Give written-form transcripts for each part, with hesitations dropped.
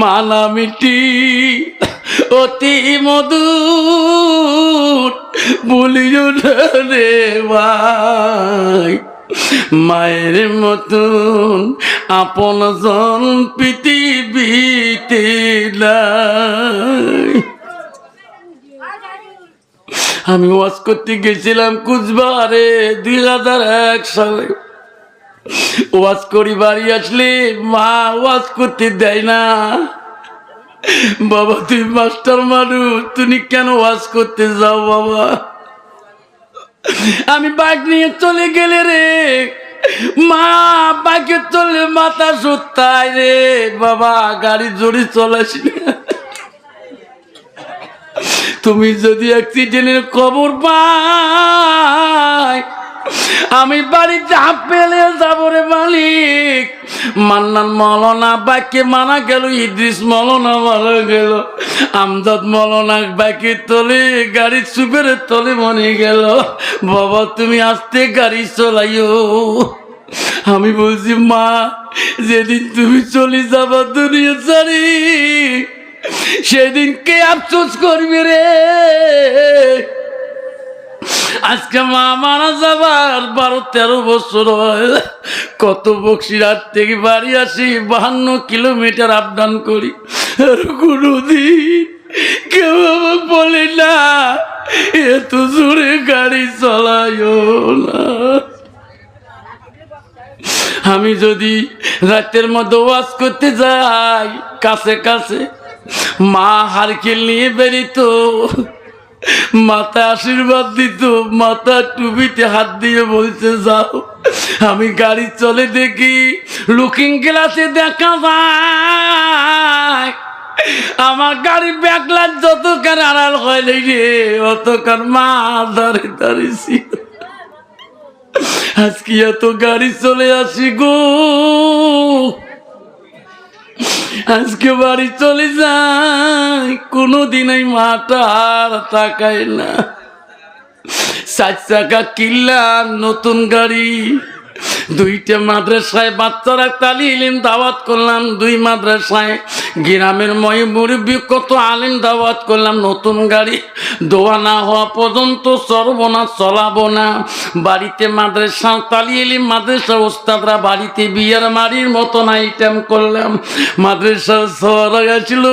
মালা মিটি অতি মধুর বলিও না রে ভাই, মায়ের মতন আপন জন পৃথিবীতে নাই। আমি ওয়াজ করতে গেছিলাম কুচবিহারে 2001 সালে। ওয়াজ করি বাড়ি আসলে মা ওয়াজ করতে দেয় না। বাবা তুই মাস্টার মানুষ, তুমি কেন ওয়াজ করতে যাও বাবা? আমি বাইক নিয়ে চলে গেলে রে মা, বাইকে চলে মাথা সুতায় রে বাবা, গাড়ি জোরে চলাস না। তুমি যদি অ্যাক্সিডেন্টের খবর পাই আমি বাড়িতে হাত পেলে যাবো রে মালিক। মান্নান মৌলানা বাইকে মারা গেল, ইদ্রিস মৌলানা মারা গেল, আমজাদ মৌলানা বাইকে তলে গাড়ির সুপের তলে মনে গেল। বাবা তুমি আস্তে গাড়ি চলাইও। আমি বলছি মা যেদিন তুমি চলে যাবা দুনিয়া ছাড়ি সেদিন কে আফসোস করবি রে? আজকে মা মারা যাবার 12-13 বছর হয়। কত বক্সিরহাট থেকে বাড়ি আসি, 52 কিলোমিটার আপ ডাউন করি, আর কোনোদিন কেউ আমাকে বলে না এত জোরে গাড়ি চালাইও না। আমি যদি রাতের মধ্যে ওয়াজ করতে যাই কাছে কাছে, মা হারকেল নিয়ে বেরিত, মাথা আশীর্বাদ দিত, মাথা টুপিতে হাত দিয়ে বলছে যাও। আমি গাড়ি চলে দেখি লুকিং গ্লাসে দেখা যায় আমার গাড়ি ব্যাকলাইট যতক্ষণ আড়াল হয় রে অতক্ষণ মা দাঁড়িয়ে দাঁড়িয়েছি। আজকে এত গাড়ি চলে আসি গো, আজকে বাড়ি চলে যাই, কোনোদিন এই মাটা আর তাকায় না। 4 চাকা কিনলাম নতুন গাড়ি, 2টা মাদ্রাসায় বাচ্চারা তালিম দাওয়াত করলাম, 2 মাদ্রাসায় গ্রামের ময় মুরব্বী কত আলিম দাওয়াত করলাম। নতুন গাড়ি দোয়া না হওয়া পর্যন্ত চড়বো না, চলাবো না। বাড়িতে মাদ্রাসা তালিম মাদ্রাসা ওস্তাদরা বাড়িতে বিয়ার মারির মতন আইটেম করলাম। মাদ্রাসার সওয়ারা গেছিল,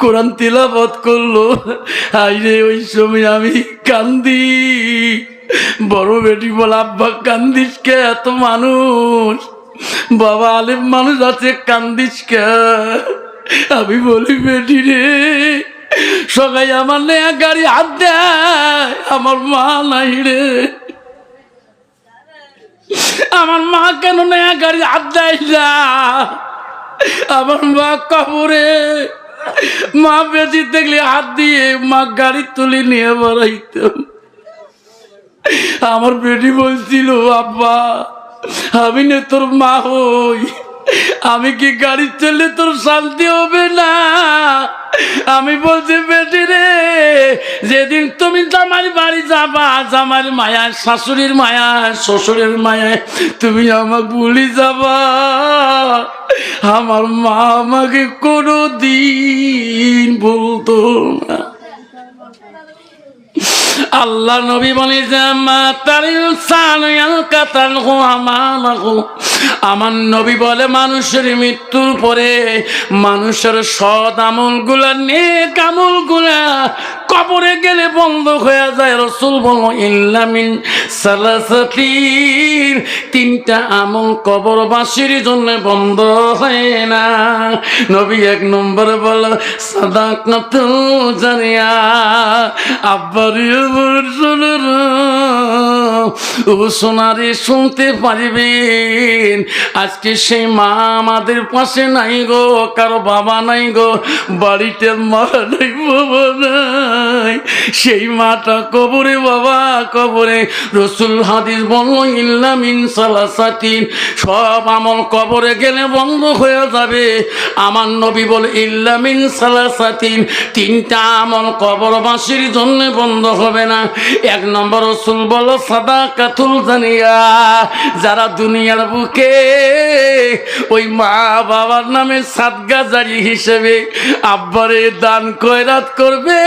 কোরআন তিলাওয়াত করলো। আইরে ওই সময় আমি কান্দি। বড় বেটি বল আব্বা কান্দিস কে? এত মানুষ, বাবা আলেম মানুষ আছে, কান্দিস কে? আমি বলি বেটি রে সবাই আমার নেয়া গাড়ি হাত দেয়, আমার মা নাই রে। আমার মা কেন নেয়া গাড়ি হাত দেয় না? আমার মা কবরে, মা বেশি দেখলে হাত দিয়ে মা গাড়ি তুলে নিয়ে বেড়াইতাম। আমার বেটি বলছিল আব্বা আমি না তোর মা হই, আমি কি গাড়ি চললে তোর শান্তি হবে না? আমি বলছি বেটি রে যেদিন তুমি জামাই বাড়ি যাবা, জামাই মায়ায়, শাশুড়ির মায়ায়, শ্বশুরের মায়ায় তুমি আমাকে ভুলে যাবা। আমার মা আমাকে কোনো দিন বলতো না। আল্লাহ নবী বলে আমার নবী বলে মানুষের মৃত্যুর পরে মানুষের সৎ আমল গুলা, নেক আমল গুলা কবরে গেলে বন্ধ হয়ে যায়। রাসূল বলো ইল্লা মিন সালাসাতিন, 3টা আমল কবরবাসীর জন্য বন্ধ হয় না। নবী 1 নম্বর বলো সাদাকাতুল জারিয়া। আব্বারিও ও সোনারে শুনতে পারবেন আজকে সেই মা আমাদের পাশে নাই গো, কারো বাবা নাই গো, বাড়িতে মা নাই, বাবা নাই, সেই মাটা কবরে, বাবা কবরে। রাসূল হাদিস বলল ইল্লা মিন সালাসাতিন, সব আমল কবরে গেলে বন্ধ হয়ে যাবে। আমার নবী বলে ইল্লা মিন সালাসাতিন, 3টা আমল কবরবাসীর জন্য বন্ধ হবে না। 1 নম্বর রাসূল বলো সাদাকাতুল জারিয়া, যারা দুনিয়ার বুকে কে ওই মা বাবার নামে সাদগা জারি হিসেবে আব্বারে দান খয়রাত করবে,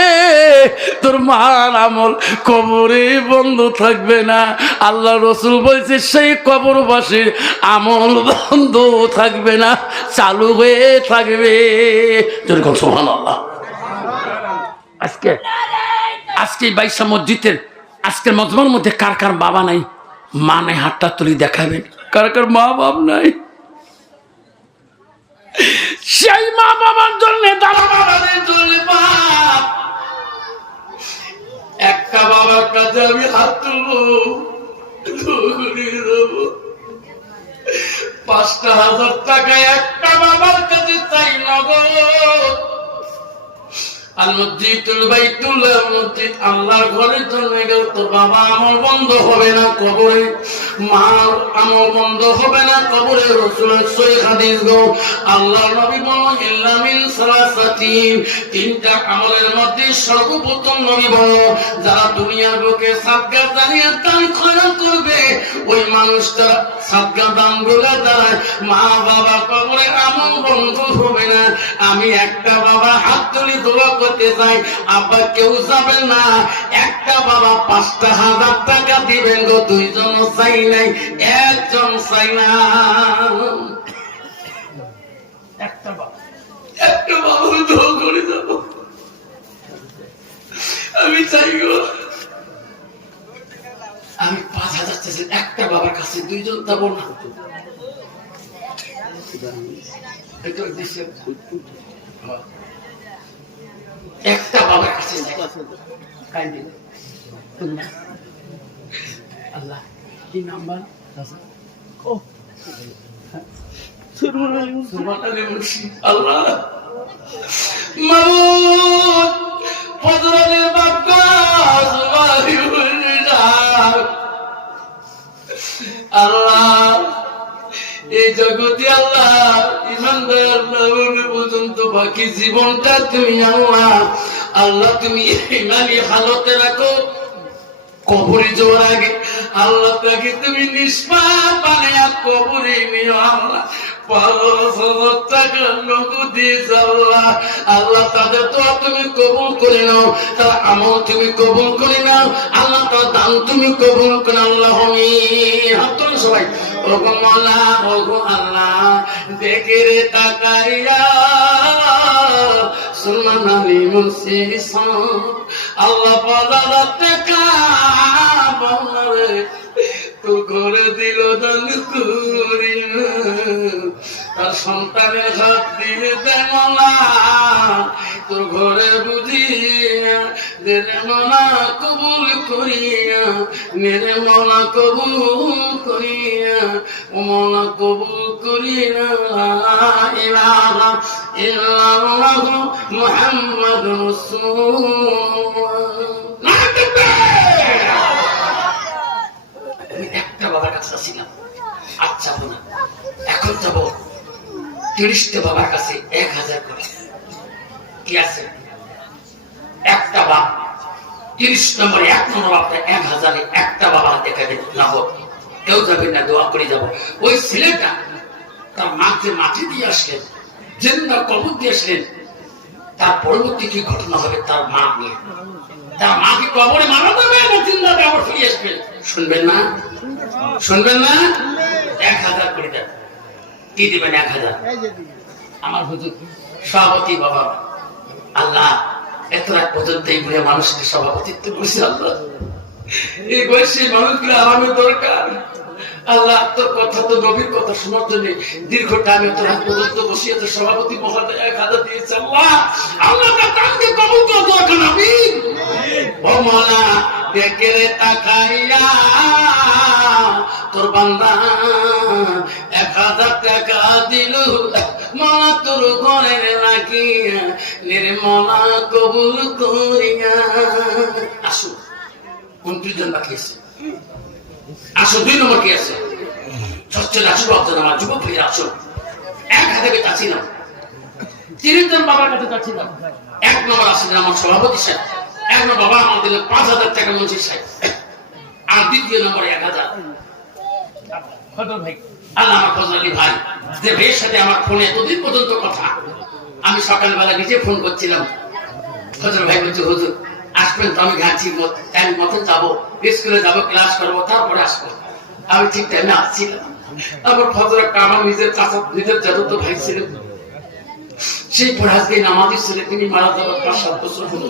তোর মার আমল কবরে বন্ধ থাকবে না। আল্লাহ রসুল বলছে সেই কবরবাসীর আমল বন্ধ থাকবে না, চালু হয়ে থাকবে। যেরকম সুবহানাল্লাহ। আজকে বাইশা মসজিদের আজকের মজমার মধ্যে কার কার বাবা নাই, মা নাই, হাতটা তুলি দেখাবেন। কার কার মা বাপ নাই, সেই মা বাবার জন্য একটা বাবার কাছে আমি হাত তুলবো, ৫,০০০ টাকা একটা বাবার কাছে চাই না গো। আল্লাহর ঘরের জন্য গেল তো বাবা আমল বন্ধ হবে না কবরে, মা আমল বন্ধ হবে না কবরে। রাসূলের সহিহ হাদিস গো, আল্লাহ নবী বলেন ইল্লা মিন সালাসাতিন, তিনটা আমলের মধ্যে সর্বপ্রথম নবী বলেন যারা দুনিয়ার বুকে সাদকা জারিয়া দান খয়রাত করবে, ওই মানুষটা সাদকা দান গুলো দ্বারা মা বাবা কবরে আমল বন্ধ হবে না। আমি একটা বাবা হাত তুলি দোয়া করতে চাই, আব্বা কেউ যাবেন না, একটা বাবা ৫,০০০ টাকা দিবেন গো। দুইজন চাই নাই, একজন চাই না, একটা বাবা দোয়া করে যাব। আমি চাই গো, আমি ৫,০০০ চাইছি, একটা বাবার কাছে দুইজন যাবো না। একটা বাবার কাছে আল্লাহ কি নাম্বার আল্লাহ মাবুদ ফজরের বাক্কাস আল্লাহ এই জগতে আল্লাহ ইমানদার পর্যন্ত বাকি জীবনটা তুমি আল্লাহ তুমি ইমানি হালতে রাখো। কবরে যাওয়ার আগে আল্লাহ তাকে তুমি নিষ্পাপ বানায়া কবরে নিও আল্লাহ। ৫,০০০ টাকা নগদে আল্লাহ, আল্লাহ তাদের দোয়া তুমি কবুল করে নাও, তার আমল তুমি কবুল করে নাও আল্লাহ, তার দান তুমি কবুল করে। আল্লাহ হাত তোলেন সবাই। ওগো মওলা ওগো আল্লাহ, দেখে রে তাকাইয়া সুনানি মুসিসা আল্লাহ পালা টাকা বাংলারে তো ঘরে দিল দান করি না, তার সন্তানের হাত দিয়ে দেমলা তোর ঘরে বুঝিয়া দেরে মনা কবুল করিয়া, মেরে মনা কবুল করিয়া, ও মনা কবুল করিয়া। ইলাহা ইল্লাল্লাহু মুহাম্মাদুর রাসূলুল্লাহ। একটা বাবার কাছে ছিলাম, আচ্ছা না এখন যাবো ৩০টা বাবার কাছে ১,০০০ করে কি আছে। একটা বাপ ৩০ নম্বরে ১ নম্বর বাপটা ১,০০০ একটা বাবা দেখাবে না, কেউ যাবে না, দোয়া করে যাবো। ওই ছেলেটা তার মাকে মাটি দিয়ে আসলেন, জিন্দা কবর দিয়ে আসলেন, তার পরবর্তী কি ঘটনা হবে তার মা নিয়ে, তার মাকে কবরে মারা যাবে না জিন্দা কবর ফিরে আসবেন, শুনবেন না? শুনবেন না? ১,০০০ করে দেন। কি দিবেন? ১,০০০। আমার হুজুর সভাপতি বাবা, আল্লাহ এত রাত পর্যন্ত এই বুড়ে মানুষকে সভাপতিত্ব করছে আল্লাহ, এই বয়সী মানুষগুলো আরামের দরকার আল্লাহ। তোর কথা তো নবীর কথা শোনার জন্য দীর্ঘ টাইমে তোর হাত পর্যন্ত বসিয়ে তোর সভাপতি মহোদয় ১,০০০ দিয়েছে আল্লাহ। আল্লাহ তার দানকে কবুল করে দরকার আমি ও মাওলা দেখে রে তাকাইয়া তোর বান্দা ১,০০০ টাকা দিল মাওলা তোর ঘরে লাগিয়া নির্মলা কবুল করিয়া। আসো ২৯ জন বাকি আছে, আসো ২ নম্বর কি আছে, সচ্চল আসো বাবজান আমার যুবক ভাইরা আসো। ১ হাতে চাচ্ছি না, ৩০ জন বাবার কাছে চাচ্ছি না। ১ নম্বর আসলেন আমার সভাপতি সাহেব, ১ নম্বর বাবা আমার দিলেন ৫,০০০ টাকা মন্ত্রী সাহেব, আর দ্বিতীয় নম্বরে ১,০০০। ভাই আল্লাহ আমার ফজল আলী ভাই, যে ভাইয়ের সাথে আমার ফোনে এতদিন পর্যন্ত কথা, আমি সকালবেলা নিজে ফোন করছিলাম, ফজল ভাই বলছে হুজুর আসবেন তো? আমি গেছি টাইম মতো যাবো, স্কুলে যাবো, ক্লাস করবো, তারপরে আসবো। আমি ঠিক টাইমে আসছিলাম। তারপর ফজর একটা আমার নিজের চাচা, নিজের চাচাতো ভাই ছিলেন, সেই পড়াশকে নামাজি ছেলে, তিনি মারা যাবার 5-7 বছর হলো।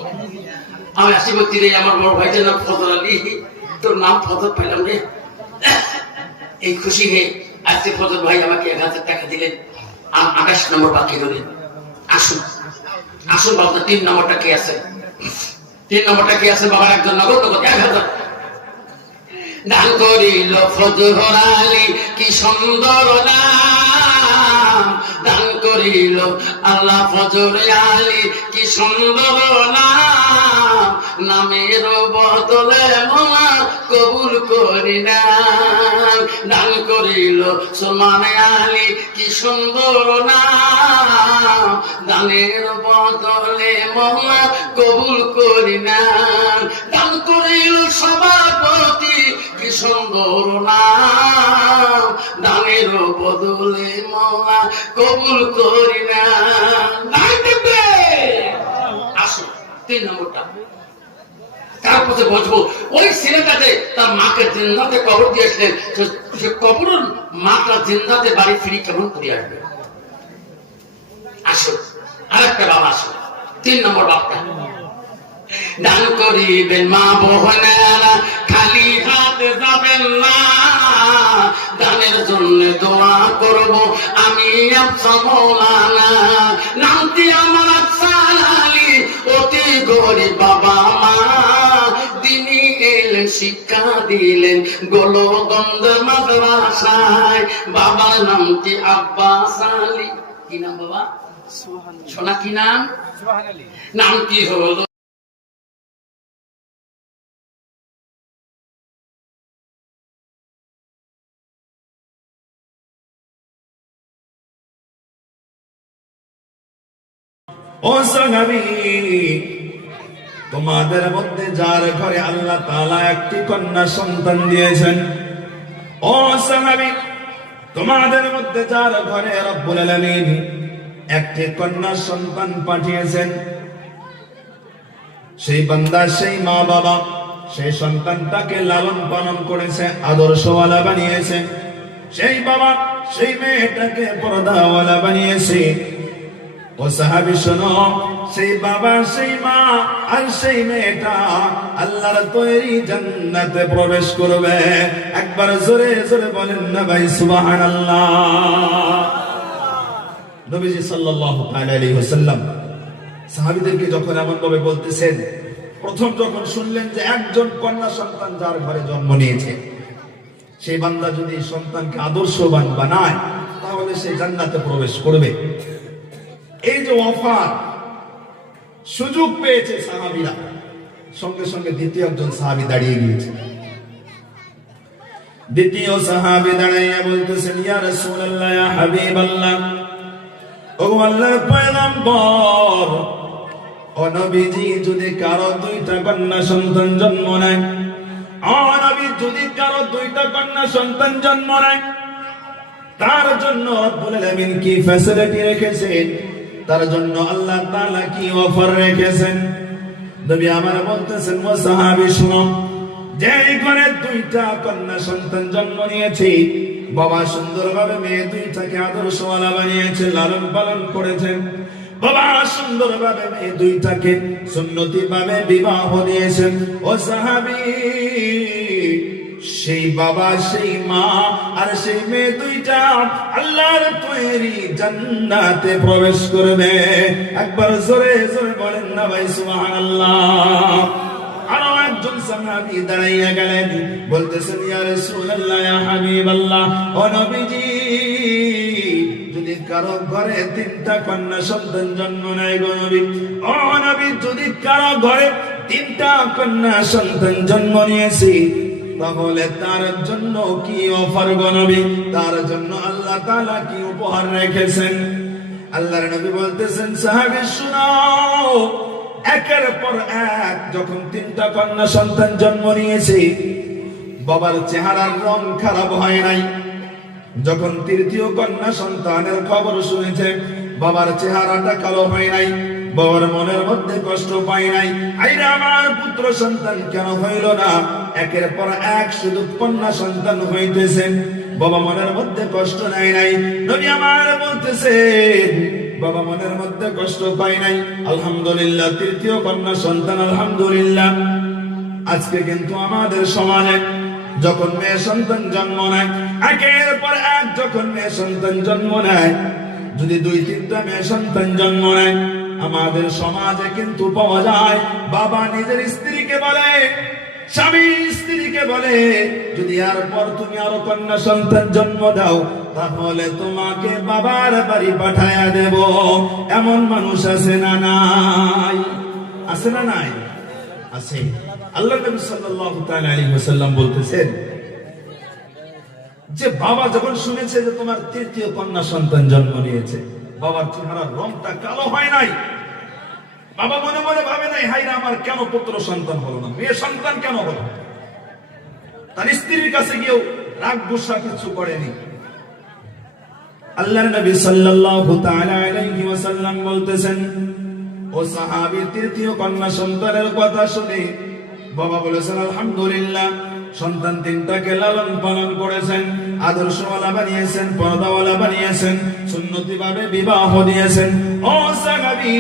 আমি আসি বলছি রে আমার বড় ভাইটার নাম ফজল আলী, তোর নাম ফজল পেলাম রে। এই খুশি হয়ে আজকে ফজল ভাই আমাকে 1000 টাকা দিলেন, 28 নম্বর বাকি হলেন। আসুন আসুন বাবা, 3 নম্বরটা কে আছে? 3 নম্বরটা কে আছে? বাবার একজন নগদ নগদ 1000 দান করিল ফজল আলী, কি সুন্দর নাম দান করিল আল্লাহ ফজল আলী, কি সুন্দর নাম, নামের বদলে মোলা কবুল করি না। দান করিল সুলমান আলী, কি সুন্দর নাম, দানের বদলে মোলা কবুল করি না। দান করিল সভাপতি, কি সুন্দর নাম, দানের বদলে মোলা কবুল করি না। আসুন 3 নম্বরটা। তারপরে বসবো ওই ছেলেটাতে তার মাকে জিন্দাতে কবর দিয়েছিলেন, সে কবরের মাটা জিন্দাতে বাড়ি ফিরি কেমন করে আসবে? আসুন আরেকটা বাবা, আসুন 3 নম্বর বাপটা। দান করিবেন মা বোনেরা, খালি হাতে যাবেন না, দানের জন্য দোয়া করব আমি আফসার মৌলানা। নামটি আমার আফসার আলী, অতি গরিব বাবা মা, তিনি এলেন শিক্ষা দিলেন গোলগন্ধ মাদ্রাসায়। বাবার নামটি আব্বাস আলী। কি নাম বাবা? সোনা কি নাম? নাম কি হলো? ও সাহাবী, তোমাদের মধ্যে যার ঘরে আল্লাহ তাআলা একটি কন্যা সন্তান দিয়েছেন, ও সাহাবী, তোমাদের মধ্যে যার ঘরে রব্বুল আলামিন একটি কন্যা সন্তান পাঠিয়েছেন, সেই বান্দা, সেই মা বাবা সেই সন্তানটাকে লালন পালন করেছে, আদর্শওয়ালা বানিয়েছে। সেই বাবা সেই মেয়েটাকে পর্দাওয়ালা বানিয়েছে। ও সাহাবী শোনো, সেই বাবা সেই মা আর সেই মেয়েটা আল্লাহর তৈরি জান্নাতে প্রবেশ করবে। একবার জোরে জোরে বলেন না ভাই সুবহানাল্লাহ। নবীজি সাল্লাল্লাহু আলাইহি ওয়াসাল্লাম সাহাবীদেরকে যখন এমন ভাবে বলতেছেন, প্রথম যখন শুনলেন যে একজন কন্যা সন্তান যার ঘরে জন্ম নিয়েছে, সেই বান্দা যদি সন্তানকে আদর্শবান বানায় তাহলে সে জান্নাতে প্রবেশ করবে। এই যে অফার সুযোগ পেয়েছে সাহাবীরা, সঙ্গে সঙ্গে দ্বিতীয় একজন সাহাবী দাঁড়িয়ে গিয়েছে। দ্বিতীয় সাহাবী দাঁড়িয়ে বলতেছেন, ইয়া রাসূলুল্লাহ, ইয়া হাবিবাল্লাহ, ও আল্লাহর পয়গম্বর, ও নবীজি, যদি কারো 2টা কন্যা সন্তান জন্ম নেয়, ও নবী, যদি কারো 2টা কন্যা সন্তান জন্ম নেয়, তার জন্য রব্বুল আলামিন কি ফ্যাসিলিটি রেখেছেন, তার জন্য আল্লাহ তাআলা কি অফার রেখেছেন? নবী আমার বলতেছেন, ও সাহাবী শুনো, যে ঘরে 2টা কন্যা সন্তান জন্ম নিয়েছে, বাবা সুন্দরভাবে মেয়ে 2টাকে আদর্শওয়ালা বানিয়েছে, লালন পালন করেছেন, বাবা সুন্দরভাবে মেয়ে 2টাকে সুন্নতি ভাবে বিবাহ দিয়েছেন, ও সাহাবী, সেই বাবা সেই মা আর সেই মেয়ে 2টা আল্লাহর তৈরি জান্নাতে প্রবেশ করবে। একবার জোরে জোরে বলেন না ভাই সুবহানাল্লাহ। আরো একজন সাহাবী দাঁড়াইয়া গেলেন, বলতেছেন, ইয়া রাসূলুল্লাহ, ইয়া হাবিবাল্লাহ, ও নবীজি, যদি কারো ঘরে 3টা কন্যা সন্তান জন্ম নেয় গো নবী, ও নবী, যদি কারো ঘরে 3টা কন্যা সন্তান জন্ম নিয়েছে, তাহলে তার জন্য কি অফার গো নবী, তার জন্য আল্লাহ তাআলা কি উপহার রেখেছেন? আল্লাহর নবী বলতেছেন, সাহাবী শুনো, একের পর এক যখন 3টা কন্যা সন্তান জন্ম নিয়েছে, বাবার চেহারার রং খারাপ হয় নাই, যখন তৃতীয় কন্যা সন্তানের খবর শুনেছে, বাবার চেহারাটা কালো হয় নাই, বাবার মনের মধ্যে কষ্ট পায় নাই। আইরে আমার পুত্র সন্তান কেন হইল না? একের পর এক শুধু কন্যা সন্তান হইতেছে, বাবা মনের মধ্যে কষ্ট নাই নাই। নবী আমার বলতেছে, বাবা মনের মধ্যে কষ্ট পায় নাই, আলহামদুলিল্লাহ, তৃতীয় কন্যা সন্তান, আলহামদুলিল্লাহ। আজকে কিন্তু আমাদের সমাজে যখন মেয়ে সন্তান জন্ম নেয়, একের পর এক যখন মেয়ে সন্তান জন্ম নেয়, যদি 2-3টা মেয়ে সন্তান জন্ম নেয়, আমাদের সমাজে কিন্তু পাওয়া যায় বাবা নিজের স্ত্রীকে বলে, স্বামী স্ত্রীকে বলে, যদি আর পর তুমি আরো কন্যা সন্তান জন্ম দাও তাহলে তোমাকে বাবার বাড়ি পাঠায়া দেব। এমন মানুষ আছে না নাই? আছে না নাই? আছে। আল্লাহ নবী সাল্লাল্লাহু তাআলা আলাইহি ওয়াসাল্লাম বলতেছেন যে বাবা যখন শুনেছে যে তোমার তৃতীয় কন্যা সন্তান জন্ম নিয়েছে, বাবার চেহারার রংটা কালো হয় নাই। বাবা মনে মনে ভাবে নাই, হায় রে আমার কেন পুত্র সন্তান হলো না, মেয়ে সন্তান কেন হলো? তার স্ত্রীর কাছে গিয়েও রাগ গুসা কিছু করেনি। আল্লাহর নবী সাল্লাল্লাহু তাআলা আলাইহি ওয়াসাল্লাম বলতেছেন, ও সাহাবী, তৃতীয় কন্যা সন্তানের কথা শুনে বাবা বলেছেন, আলহামদুলিল্লাহ, সন্তান 3টাকে লালন পালন করেছেন, আদর্শওয়ালা বানিয়েছেন, পর্দাওয়ালা বানিয়েছেন, সুন্নতি ভাবে বিবাহ দিয়েছেন। ও সাহাবী,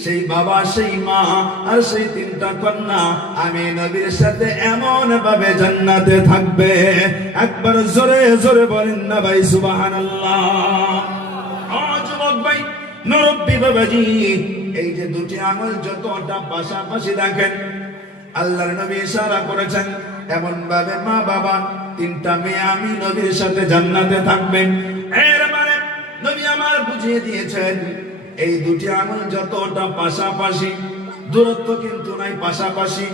সেই বাবা, সেই মা আর সেই 3টা কন্যা আমি নবীর সাথে এমন ভাবে জান্নাতে থাকবে, একবার জোরে জোরে বলেন না ভাই সুবহানাল্লাহ। ও যুবক ভাই, মুরব্বি বাবাজি, এই যে 2টি আঙুল যতটা পাশাপাশি দেখেন, আল্লাহর নবী ইশারা করেছেন এমন ভাবে মা বাবা 3টা মেয়ে আমি নবীর সাথে জান্নাতে থাকবেন। এর মানে নবী আমার বুঝিয়ে দিয়েছেন এই 2টি আঙুল যতটা পাশাপাশি, দূরত্ব কিন্তু নাই, পাশাপাশি।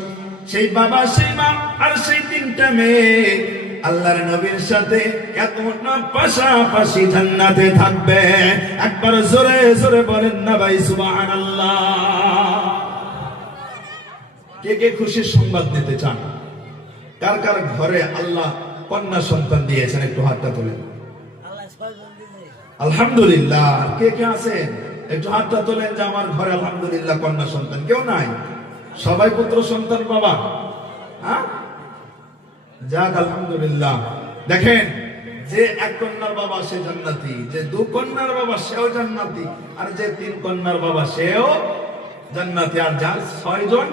সেই বাবা, সেই মা আর সেই 3টা মেয়ে আল্লাহর নবীর সাথে এতটা পাশাপাশি জান্নাতে থাকবে, একবার জোরে জোরে বলেন না ভাই সুবহানাল্লাহ। কে কে খুশির সংবাদ নিতে চান? কার কার ঘরে আল্লাহ কন্যা সন্তান দিয়েছেন? একটু হাতটা তোলেন। আলহামদুলিল্লাহ। কে কে আছেন? একটু হাতটা তোলেন যে আমার ঘরে আলহামদুলিল্লাহ কন্যা সন্তান। কেউ নাই? সবাই পুত্র সন্তান বাবা? হ্যাঁ, যাক আলহামদুলিল্লাহ। দেখেন, যে 1 কন্যার বাবা সে জান্নাতি, যে 2 কন্যার বাবা সেও জান্নাতি, আর যে 3 কন্যার বাবা সেও জান্নাতি, আর যার 6 জন,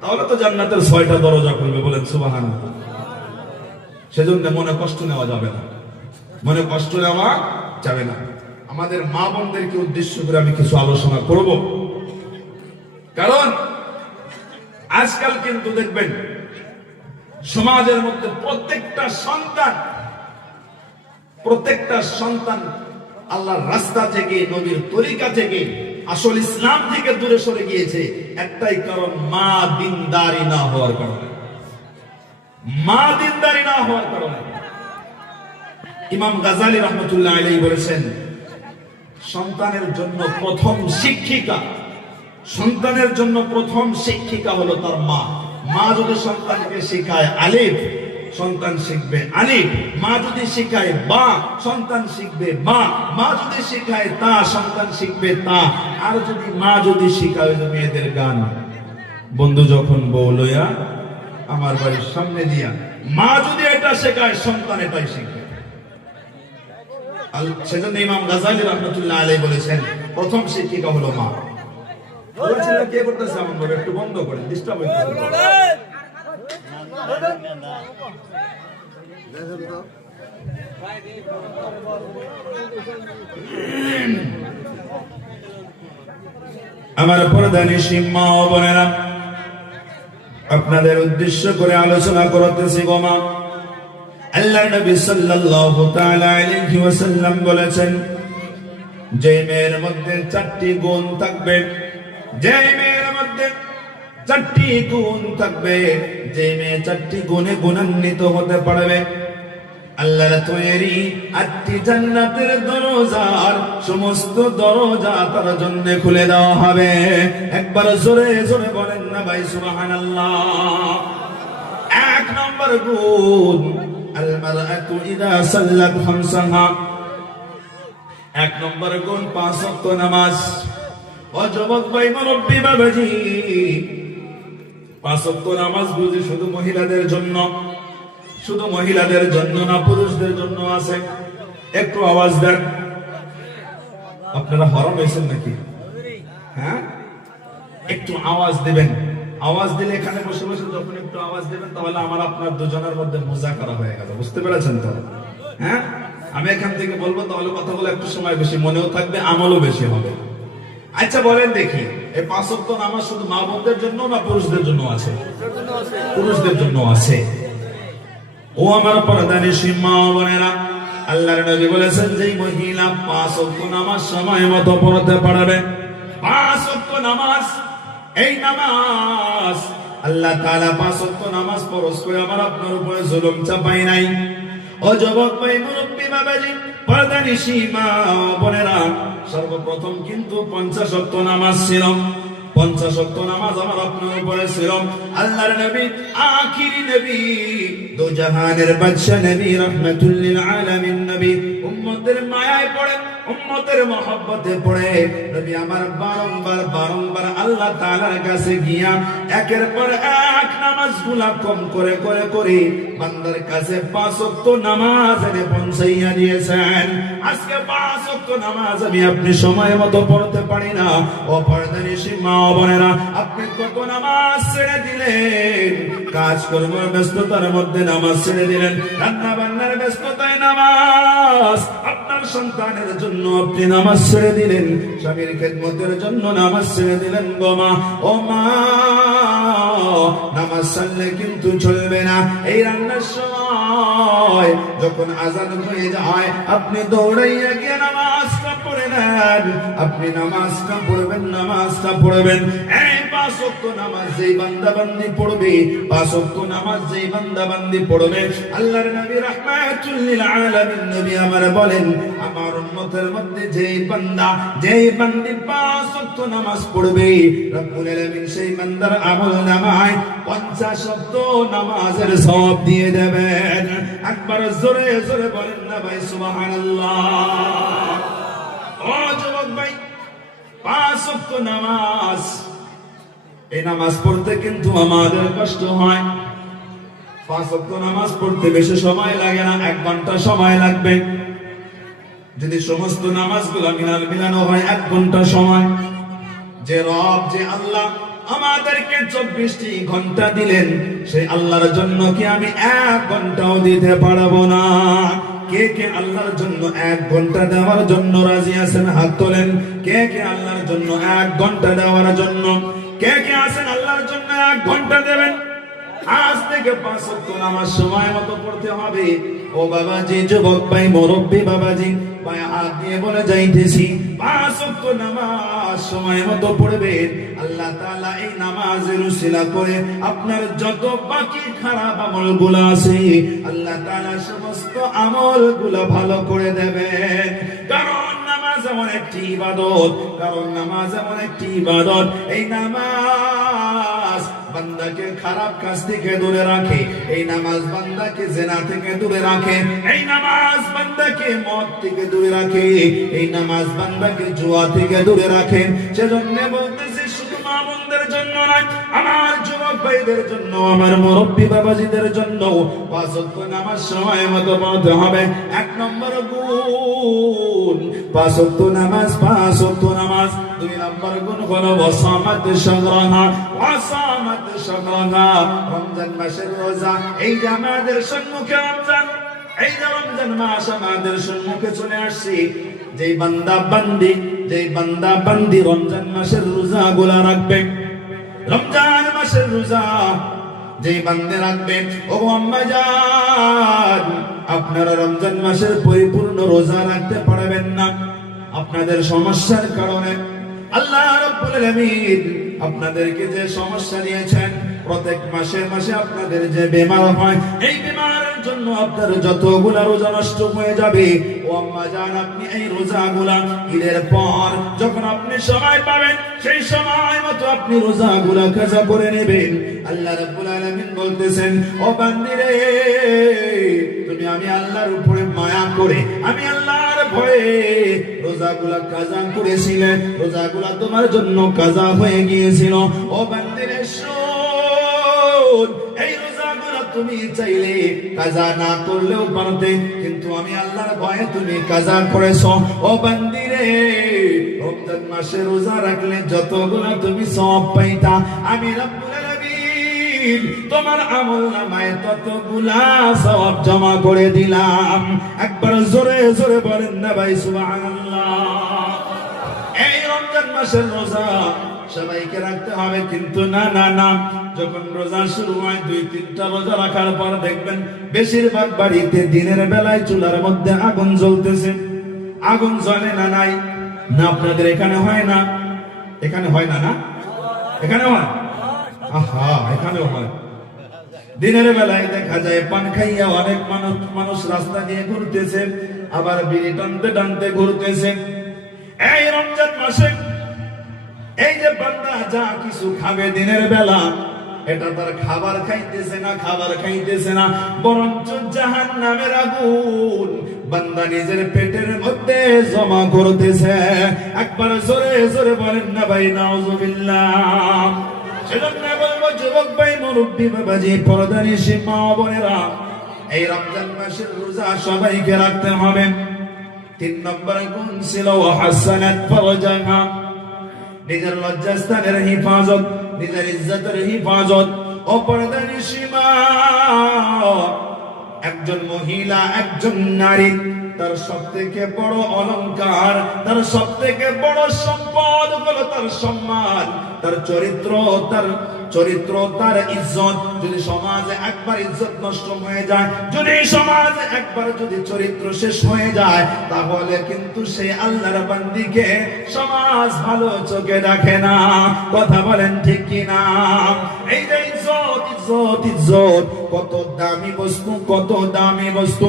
তাহলে তো জান্নাতের 6টা দরজা খুলবে, বলেন সুবহানাল্লাহ। সেজন্য মনে কষ্ট নেওয়া যাবে না, মনে কষ্ট নেওয়া যাবে না। আমাদের মা বোনদেরকে উদ্দেশ্য করে আমি কিছু আলোচনা করব, কারণ আজকাল কিন্তু দেখবেন সমাজের মধ্যে প্রত্যেকটা সন্তান আল্লাহর রাস্তা থেকে, নবীর তরিকা থেকে, আসল ইসলাম থেকে দূরে সরে গিয়েছে। একটাই কারণ, মা দিনদারি না হওয়ার কারণে। মা দিনদারি না হওয়ার কারণে। ইমাম গাজালি রাহমাতুল্লাহ আলাইহি বলেছেন, সন্তানের জন্য প্রথম শিক্ষিকা হলো তার মা। মা যদি সন্তানকে শেখায় আলিফ, সন্তান শিখবে আলিফ। মা যদি শেখায় বা, সন্তান শিখবে বা। মা যদি শেখায় তা, সন্তান শিখবে তা। আর যদি মা যদি শেখায় মেয়েদের গান, বন্ধু যখন বউ লইয়া আমার বাড়ির সামনে দিয়া, মা যদি এটা শেখায় সন্তান এটাই শিখবে। সেজন্য ইমাম গাজালি রাহমাতুল্লাহ আলাইহি বলেছেন, প্রথম শিক্ষিকা হলো মা। কে করতেছে এমন ভাবে? একটু বন্ধ করে, ডিস্টার্ব হইতেছে। আমার পর্দানিশী মা ও বোনেরা, আপনাদের উদ্দেশ্য করে আলোচনা করতেছি গো মা। আল্লাহর নবী সাল্লাল্লাহু তাআলা আলাইহি ওয়াসাল্লাম বলেছেন, যে মেয়ের মধ্যে 4টি গুণ থাকবে, যে মেয়ের মধ্যে 4টি গুণ থাকবে, যে মেয়ে 4টি গুণে গুণান্বিত হতে পারবে, আল্লাহর তৈরি 8টি জান্নাতের দরজার সমস্ত দরজা তার জন্য খুলে দেওয়া হবে। একবার জোরে জোরে বলেন না ভাই সুবহানাল্লাহ। 1 নম্বর গুণ, আল মারআতু ইযা সাল্লাত খামসাহা। এক নম্বর গুণ 5 ওয়াক্ত নামাজ। ও যুবক ভাই মুরব্বি বাবাজি, 5 ওয়াক্ত নামাজ বুঝি শুধু মহিলাদের জন্য? শুধু মহিলাদের জন্য না, পুরুষদের জন্য আছে? একটু আওয়াজ দেন। আপনারা হরম হয়েছেন নাকি? হ্যাঁ, একটু আওয়াজ দিবেন। আওয়াজ দিলে এখানে বসে বসে যখন একটু আওয়াজ দিবেন, তাহলে আমার আপনার দুজনের মধ্যে মুজাকারা হয়ে গেল। বুঝতে পেরেছেন তো? হ্যাঁ, আমি এখান থেকে বলবো, তাহলে কথাগুলো একটু সময় বেশি মনেও থাকবে, আমলও বেশি হবে। আচ্ছা বলেন দেখি, এই 5 ওয়াক্ত নামাজ শুধু মা বোনদের জন্য না পুরুষদের জন্য আছে? পুরুষদের জন্য আছে। ও আমার পর্দানিশী মা বোনেরা, আল্লাহর নবী বলেছেন যে মহিলা 5 ওয়াক্ত নামাজ সময় মতো পড়তে পারবে, 5 ওয়াক্ত নামাজ, এই নামাজ আল্লাহ তাআলা 5 ওয়াক্ত নামাজ ফরজ করে আমার আপনার উপরে জুলুম চাপাই নাই। ও যুবক ভাই মুরব্বি বাবাজি, পর্দানিশী মা বোনেরা, সর্বপ্রথম কিন্তু 50 ওয়াক্ত নামাজ ছিল। 50 ওয়াক্ত নামাজ আমার আপনার উপরে ছিল। আল্লাহর নবী, আখিরি নবী, দো জাহানের বাদশা নবী, রাহমাতুল লিল আলামিন নবী, উম্মতের মায়ায় পড়ে, উম্মতের মহব্বতে পড়ে নবী আমার বারংবার আল্লাহ তাআলার কাছে গিয়া একের পর এক নামাজগুলা কম করে বান্দার কাছে 5 ওয়াক্ত নামাজ এনে পৌঁছাইয়া দিয়েছেন। আজকে 5 ওয়াক্ত নামাজ আমি আপনি সময় মতো পড়তে পারি না। ও পর্দানিশী মা বোনেরা, আপনি কত নামাজ ছেড়ে দিলেন, কাজকর্মের ব্যস্ততার মধ্যে নামাজ ছেড়ে দিলেন, রান্না বান্নার ব্যস্ততায় নামাজ, আপনার সন্তানের জন্য আপনি নামাজ ছেড়ে দিলেন, স্বামীর খেদমতের জন্য নামাজ ছেড়ে দিলেন। গো মা, ও মা, নামাজ ছাড়লে কিন্তু চলবে না। এই রান্নার সময় যখন আজান হয়ে যায়, আপনি দৌড়াইয়া গিয়ে নামাজটা পড়ে নেন। আপনি নামাজটা পড়বেন, নামাজটা পড়বেন। এই 5 ওয়াক্ত নামাজ যেই বান্দা বান্দি পড়বে, 5 ওয়াক্ত নামাজ যেই বান্দা বান্দি পড়বে, আল্লাহর নবী রাহমাতুল লিল আলামিন নবী আমার বলেন, আমার উম্মতের মধ্যে যেই বান্দা যেই বান্দি 5 ওয়াক্ত নামাজ পড়বে, রব্বুল আলামিন সেই বান্দার আমল নামায় 50 ওয়াক্ত নামাজের সওয়াব দিয়ে দেবেন। একবার জোরে জোরে বলেন না ভাই সুবহানাল্লাহ। ও যুবক ভাই, 5 ওয়াক্ত নামাজ, এই নামাজ পড়তে কিন্তু আমাদের কষ্ট হয়। 5 ওয়াক্ত নামাজ পড়তে বেশি সময় লাগে না, 1 ঘন্টা সময় লাগবে। যদি সমস্ত নামাজগুলো মিলানো হয় 1 ঘন্টা সময়। যে রব, যে আল্লাহ আমাদেরকে 24টি ঘন্টা দিলেন, সেই আল্লাহর জন্য কি আমি 1 ঘন্টাও দিতে পারবো না? কে কে আল্লাহর জন্য 1 ঘন্টা দেওয়ার জন্য রাজি আছেন? হাত তোলেন। কে কে আল্লাহর জন্য 1 ঘন্টা দেওয়ার জন্য, কে কে আছেন আল্লাহর জন্য 1 ঘন্টা দেবেন? আজ থেকে 5 ওয়াক্ত নামাজ সময় মতো পড়তে হবে। ও বাবাজি, যুবক ভাই মুরব্বি বাবাজি, ভাই হাত দিয়ে বলে যাইতেছি, 5 ওয়াক্ত নামাজ সময় মতো পড়বেন। আল্লাহ তাআলা এই নামাজের উসিলা করে আপনার যত বাকি খারাপ আমলগুলো আছে, আল্লাহ তাআলা সমস্ত আমলগুলো ভালো করে দেবেন। কারণ নামাজ এমন একটি ইবাদত, কারণ নামাজ এমন একটি ইবাদত, এই নামাজ বান্দাকে খারাপ কাজ থেকে দূরে রাখে, এই নামাজ বান্দাকে জিনা থেকে দূরে রাখে, এই নামাজ বান্দাকে মদ থেকে দূরে রাখে, এই নামাজ বান্দাকে জুয়া থেকে দূরে রাখে। সেজন্য বলতেছি, শুধু মা বোনদের জন্য নয়, আমার যুবক ভাইদের জন্য, আমার মুরব্বি বাবাজিদের জন্য 5 ওয়াক্ত নামাজ সময় মতো পড়তে হবে। 1 নম্বর গুণ 5 ওয়াক্ত নামাজ, 5 ওয়াক্ত নামাজ। 2 নম্বর গুণ হলো ওয়াসামাত শাহরাহা, ওয়াসামাত শাহরাহা, রমজান মাসের রোজা। এই যে আমাদের সম্মুখে রমজান, এই যে রমজান মাস আমাদের সম্মুখে চলে আসছে, যেই বান্দা বান্দি রমজান মাসের রোজা গুলা রাখবে, রমজান মাসের রোজা যেই বান্দে রাখবে, ও আম্মা জান, আপনারা রমজান মাসের পরিপূর্ণ রোজা রাখতে পারবেন না। আপনাদের সমস্যার কারণে আল্লাহ রাব্বুল আলামিন আপনাদেরকে যে সমস্যা দিয়েছেন, প্রত্যেক মাসে মাসে আপনাদের যে বেমার হয়, এই বেমারের জন্য আপনার যতগুলা রোজা নষ্ট হয়ে যাবে। ও আম্মা জান, আপনি এই রোজাগুলা ঈদের পর যখন আপনি আপনি সময় পাবেন সেই সময় মতো আপনি রোজাগুলা কাজা করে নেবেন। আল্লাহ রাব্বুল আলামিন বলতেছেন, ও বান্দিরে, তুমি আমি আল্লাহর উপরে মায়া করে, আমি আল্লাহর ভয়ে রোজাগুলা কাজা করেছিলে, রোজাগুলা তোমার জন্য কাজা হয়ে গিয়েছিল। ও বান্দিরে শোন, এই রোজাগুলা তুমি চাইলে কাজা না করলেও পারতে, কিন্তু আমি আল্লাহর ভয়ে তুমি কাজা করেছো। ও বান্দিরে, রমজান মাসে রোজা রাখলে যতগুলা তুমি সওয়াব পাইতা, আমি রব্বুল আলামিন তোমার আমলনামায় ততগুলা সওয়াব জমা করে দিলাম। একবার জোরে জোরে বলেন না ভাই সুবহানাল্লাহ। এই রমজান মাসের রোজা সবাইকে রাখতে হবে, কিন্তু না না না, যখন রোজা শুরু হয় 2-3টা রোজা রাখার পর দেখবেন বেশিরভাগ বাড়িতে দিনের বেলায় চুলার মধ্যে আগুন জ্বলতেছে। আগুন জ্বলে না? নাই না? আপনাদের এখানে হয় না? এখানে হয় না? না এখানে হয়? আহা, এখানেও হয়। দিনের বেলায় দেখা যায় পান খাইয়া অনেক মানুষ রাস্তা দিয়ে ঘুরতেছে, আবার বিড়ি টানতে টানতে ঘুরতেছে। এই রমজান মাসে এই যে বান্দা যা কিছু খাবে দিনের বেলা, এটা তার খাবার খাইতেছে না, খাবার খাইতেছে না, বরঞ্চ জাহান্নামের আগুন বান্দা নিজের পেটের মধ্যে জমা করতেছে। একবার জোরে জোরে বলেন না ভাই নাউজুবিল্লাহ। সেজন্য বলবো যুবক ভাই, মুরব্বী বাবাজি, পর্দানিশী মা বোনেরা, এই রমজান মাসের রোজা সবাইকে রাখতে হবে। 3 নম্বর গুণ ছিল হাসানাত ফারজাহা, নিজের লজ্জাস্থানের হিফাজত, নিজের ইজ্জতের হিফাজত। ও পর্দানিশী মা, একজন মহিলা, একজন নারী, তার সবথেকে বড় অলংকার, তার সবথেকে বড় সম্পদ হলো তার সম্মান, তার চরিত্র, তার ইজ্জত। যদি সমাজে একবার ইজ্জত নষ্ট হয়ে যায়, যদি সমাজে একবার যদি চরিত্র শেষ হয়ে যায়, তাহলে কিন্তু সেই আল্লাহর বান্দিকে সমাজ ভালো চোখে দেখে না। কথা বলেন ঠিক কি না? এই যে ইজ্জত, ইজ্জত, ইজ্জত, কত দামি বস্তু, কত দামি বস্তু।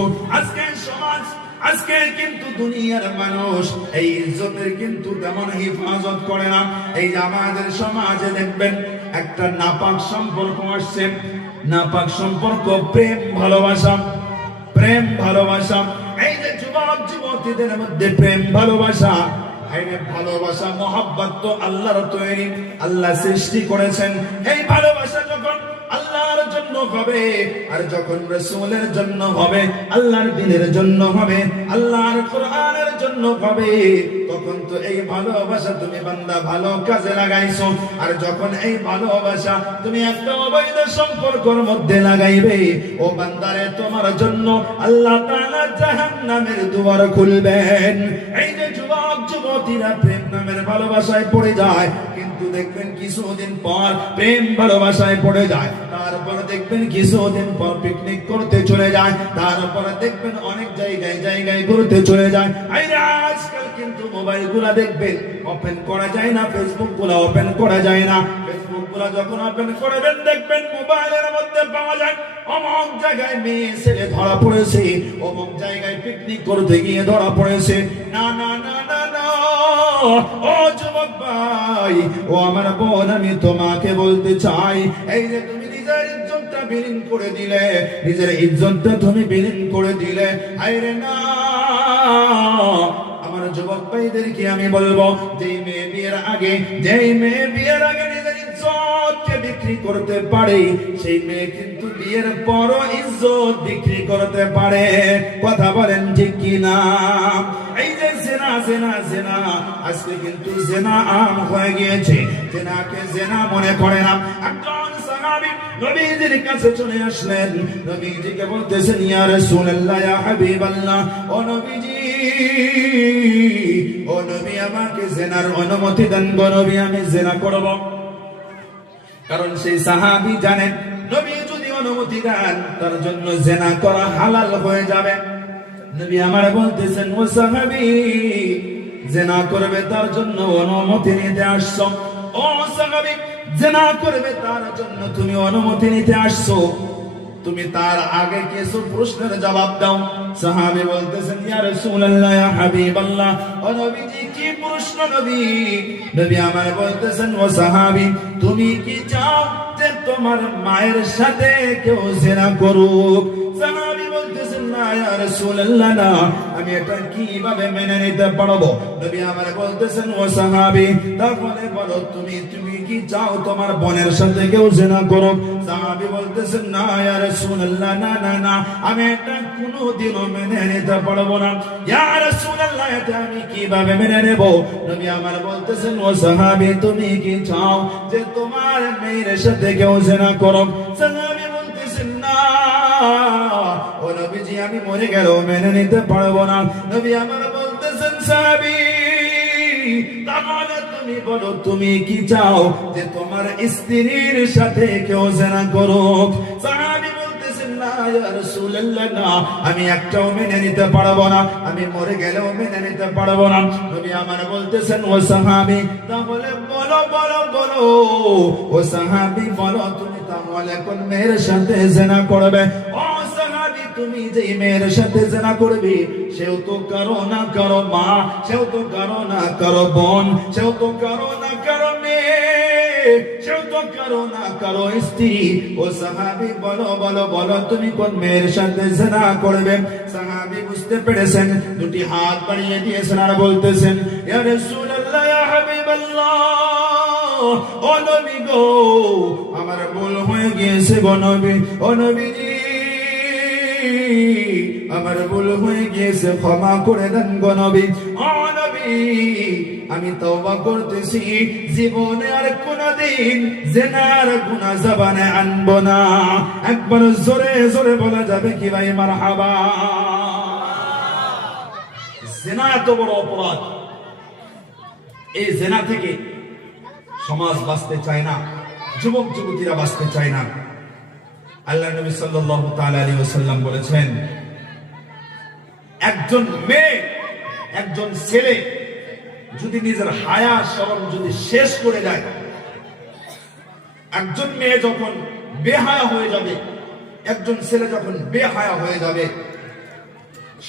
আজকে কিন্তু দুনিয়ার মানুষ এই ইজ্জতের কিন্তু তেমন হিফাজত করে না। এই যে আমাদের সমাজে দেখবেন একটা নাপাক সম্পর্ক আসছে, নাপাক সম্পর্ক, প্রেম ভালোবাসা, প্রেম ভালোবাসা। এই যে যুবক যুবতীদের মধ্যে প্রেম ভালোবাসা, এই ভালোবাসা মহব্বত তো আল্লাহর তৈরি, আল্লাহ সৃষ্টি করেছেন। এই ভালোবাসা যখন আল্লাহর জন্য হবে, আর যখন রাসূলের জন্য হবে, আল্লাহর দ্বীনের জন্য হবে, আল্লাহর কোরআনের জন্য হবে, তখন তো এই ভালোবাসা তুমি বান্দা ভালো কাজে লাগাইছো। আর যখন এই ভালোবাসা তুমি একটা অবৈধ সম্পর্কের মধ্যে লাগাইবে, ও বান্দারে, তোমার জন্য আল্লাহ তাআলা জাহান্নামের দুয়ার খুলবেন। এই যে যুবক যুবতীরা প্রেম নামের ভালোবাসায় পড়ে যায়, কিন্তু দেখবেন কিছুদিন পর প্রেম ভালোবাসায় পড়ে যায়, তারপর দেখবেন কিছুদিন পর পিকনিক করতে চলে যায়, তারপর দেখবেন অনেক জায়গায় ঘুরতে চলে যায়। আজকাল কিন্তু মোবাইল গুলা দেখবেন ওপেন করা যায় না, ফেসবুক গুলা ওপেন করা যায় না। ফেসবুক গুলা যখন ওপেন করবেন দেখবেন মোবাইলের মধ্যে পাওয়া যায় অমুক জায়গায় মেয়ে ছেলে ধরা পড়েছে, অমুক জায়গায় পিকনিক করতে গিয়ে ধরা পড়েছে। না না না না না, ও যুবক ভাই, ও আমার বোন, আমি তোমাকে বলতে চাই, এই যে তুমি নিজের ইজ্জতটা বিলীন করে দিলে, নিজের ইজ্জতটা তুমি বিলীন করে দিলে, আইরে না। আমার যুবক ভাইদেরকে আমি বলবো, যেই মেয়ে বিয়ের আগে নিজের ইজ্জতকে বিক্রি করতে পারে, সেই মেয়ে কিন্তু বিয়ের পর ইজ্জত বিক্রি করতে পারে। কথা বলেন ঠিক কি না? এই যে জেনা জেনা জেনা, আজকে কিন্তু জেনা আম হয়ে গিয়েছে, জেনাকে জেনা মনে করে না। একজন সাহাবী নবীজির কাছে চলে আসলেন, নবীজিকে বলতেছেন, ইয়া রাসূলুল্লাহ, ইয়া হাবিবাল্লাহ, ও নবীজি, ও নবী, আমাকে জেনার অনুমতি দেন গো নবী, আমি জেনা করব। কারণ সেই সাহাবী জানেন, নবী যদি অনুমতি দেন তার জন্য জেনা করা হালাল হয়ে যাবে। নবী আমার বলতেছেন, ও সাহাবী, জেনা করবে তার জন্য অনুমতি নিতে আসছো? ও সাহাবী, জেনা করবে তার জন্য তুমি অনুমতি নিতে আসছো? তুমি তার আগে কিছু প্রশ্নের জবাব দাও। সাহাবী বলতেছেন, ইয়া রাসূলুল্লাহ, ইয়া হাবিবাল্লাহ, ও নবীজি কি প্রশ্ন নবী? নবী আমার বলতেছেন, ও সাহাবী, তুমি কি চাও যে তোমার মায়ের সাথে কেউ জিনা করুক? সাহাবী বলতেছেন, না ইয়া রাসূলুল্লাহ, না, আমি এটা কিভাবে মেনে নিতে পারবো? নবী আমার বলতেছেন, ও সাহাবী, তাহলে বলো তুমি কি চাও তোমার বোনের সাথে কেউ জিনা করুক? সাহাবী বলতেছেন, না ইয়া রাসূলুল্লাহ, না না না, আমি এটা কোনোদিনও মেনে নিতে পারবো না। ইয়া রাসূলুল্লাহ, এটা আমি কিভাবে মেনে নেব? নবী আমার বলতেছেন, ও সাহাবী, তুমি কি চাও যে তোমার মেয়ের সাথে কেউ জিনা করুক? সাহাবী বলতেছেন, না ও নবীজি, আমি মরে গেলেও মেনে নিতে পারবো না। নবী আমার বলতেছেন, সাহাবী, তাহলে তুমি বলো তুমি কি চাও যে তোমার স্ত্রীর সাথে কেউ জিনা করুক? সাহাবী বলতেছেন, না ইয়া রাসূলুল্লাহ, না, আমি একটাও মেনে নিতে পারবো না, আমি মরে গেলেও মেনে নিতে পারবো না। নবী আমার বলতেছেন, ও সাহাবী, তাহলে বলো বলো বলো, ও সাহাবী বলো, তুমি তাহলে কোন মেয়ের সাথে জিনা করবে? ও সাহাবী, তুমি যে মেয়ের সাথে জিনা করবে সেও তো কারো না কারো মা, সেও তো কারো না কারো বোন, সেও তো কারো না কারো মেয়ে, সেও তো কারো না কারো স্ত্রী। ও সাহাবী, বলো বলো বলো, তুমি কোন মেয়ের সাথে জিনা করবে? সাহাবী বুঝতে পেরেছেন, দুটি হাত বাড়িয়ে দিয়েছেন আর বলতেছেন, ইয়া রাসূলুল্লাহ, ইয়া হাবিবাল্লাহ, ও নবী গো, আমার ভুল হয়ে গিয়েছে গো নবী, ও নবীজি, আমার ভুল হয়ে গিয়েছে, ক্ষমা করে দেন গো নবী। ও নবী, আমি তওবা করতেছি, জীবনে আর কোনদিন জিনার গুনাহ জবানে আনবো না। একবার জোরে জোরে বলা যাবে কি ভাই মারহাবা? জিনা এত বড় অপরাধ, এই জিনা থেকে সমাজ বাঁচতে চায় না, যুবক যুবতীরা বাঁচতে চায় না। আল্লাহ নবী সাল্লাল্লাহু তাআলা আলাইহি ওয়াসাল্লাম বলেছেন, একজন মেয়ে, একজন ছেলে যদি নিজের হায়া শরম যদি শেষ করে যায়, একজন মেয়ে যখন বেহায়া হয়ে যাবে, একজন ছেলে যখন বেহায়া হয়ে যাবে,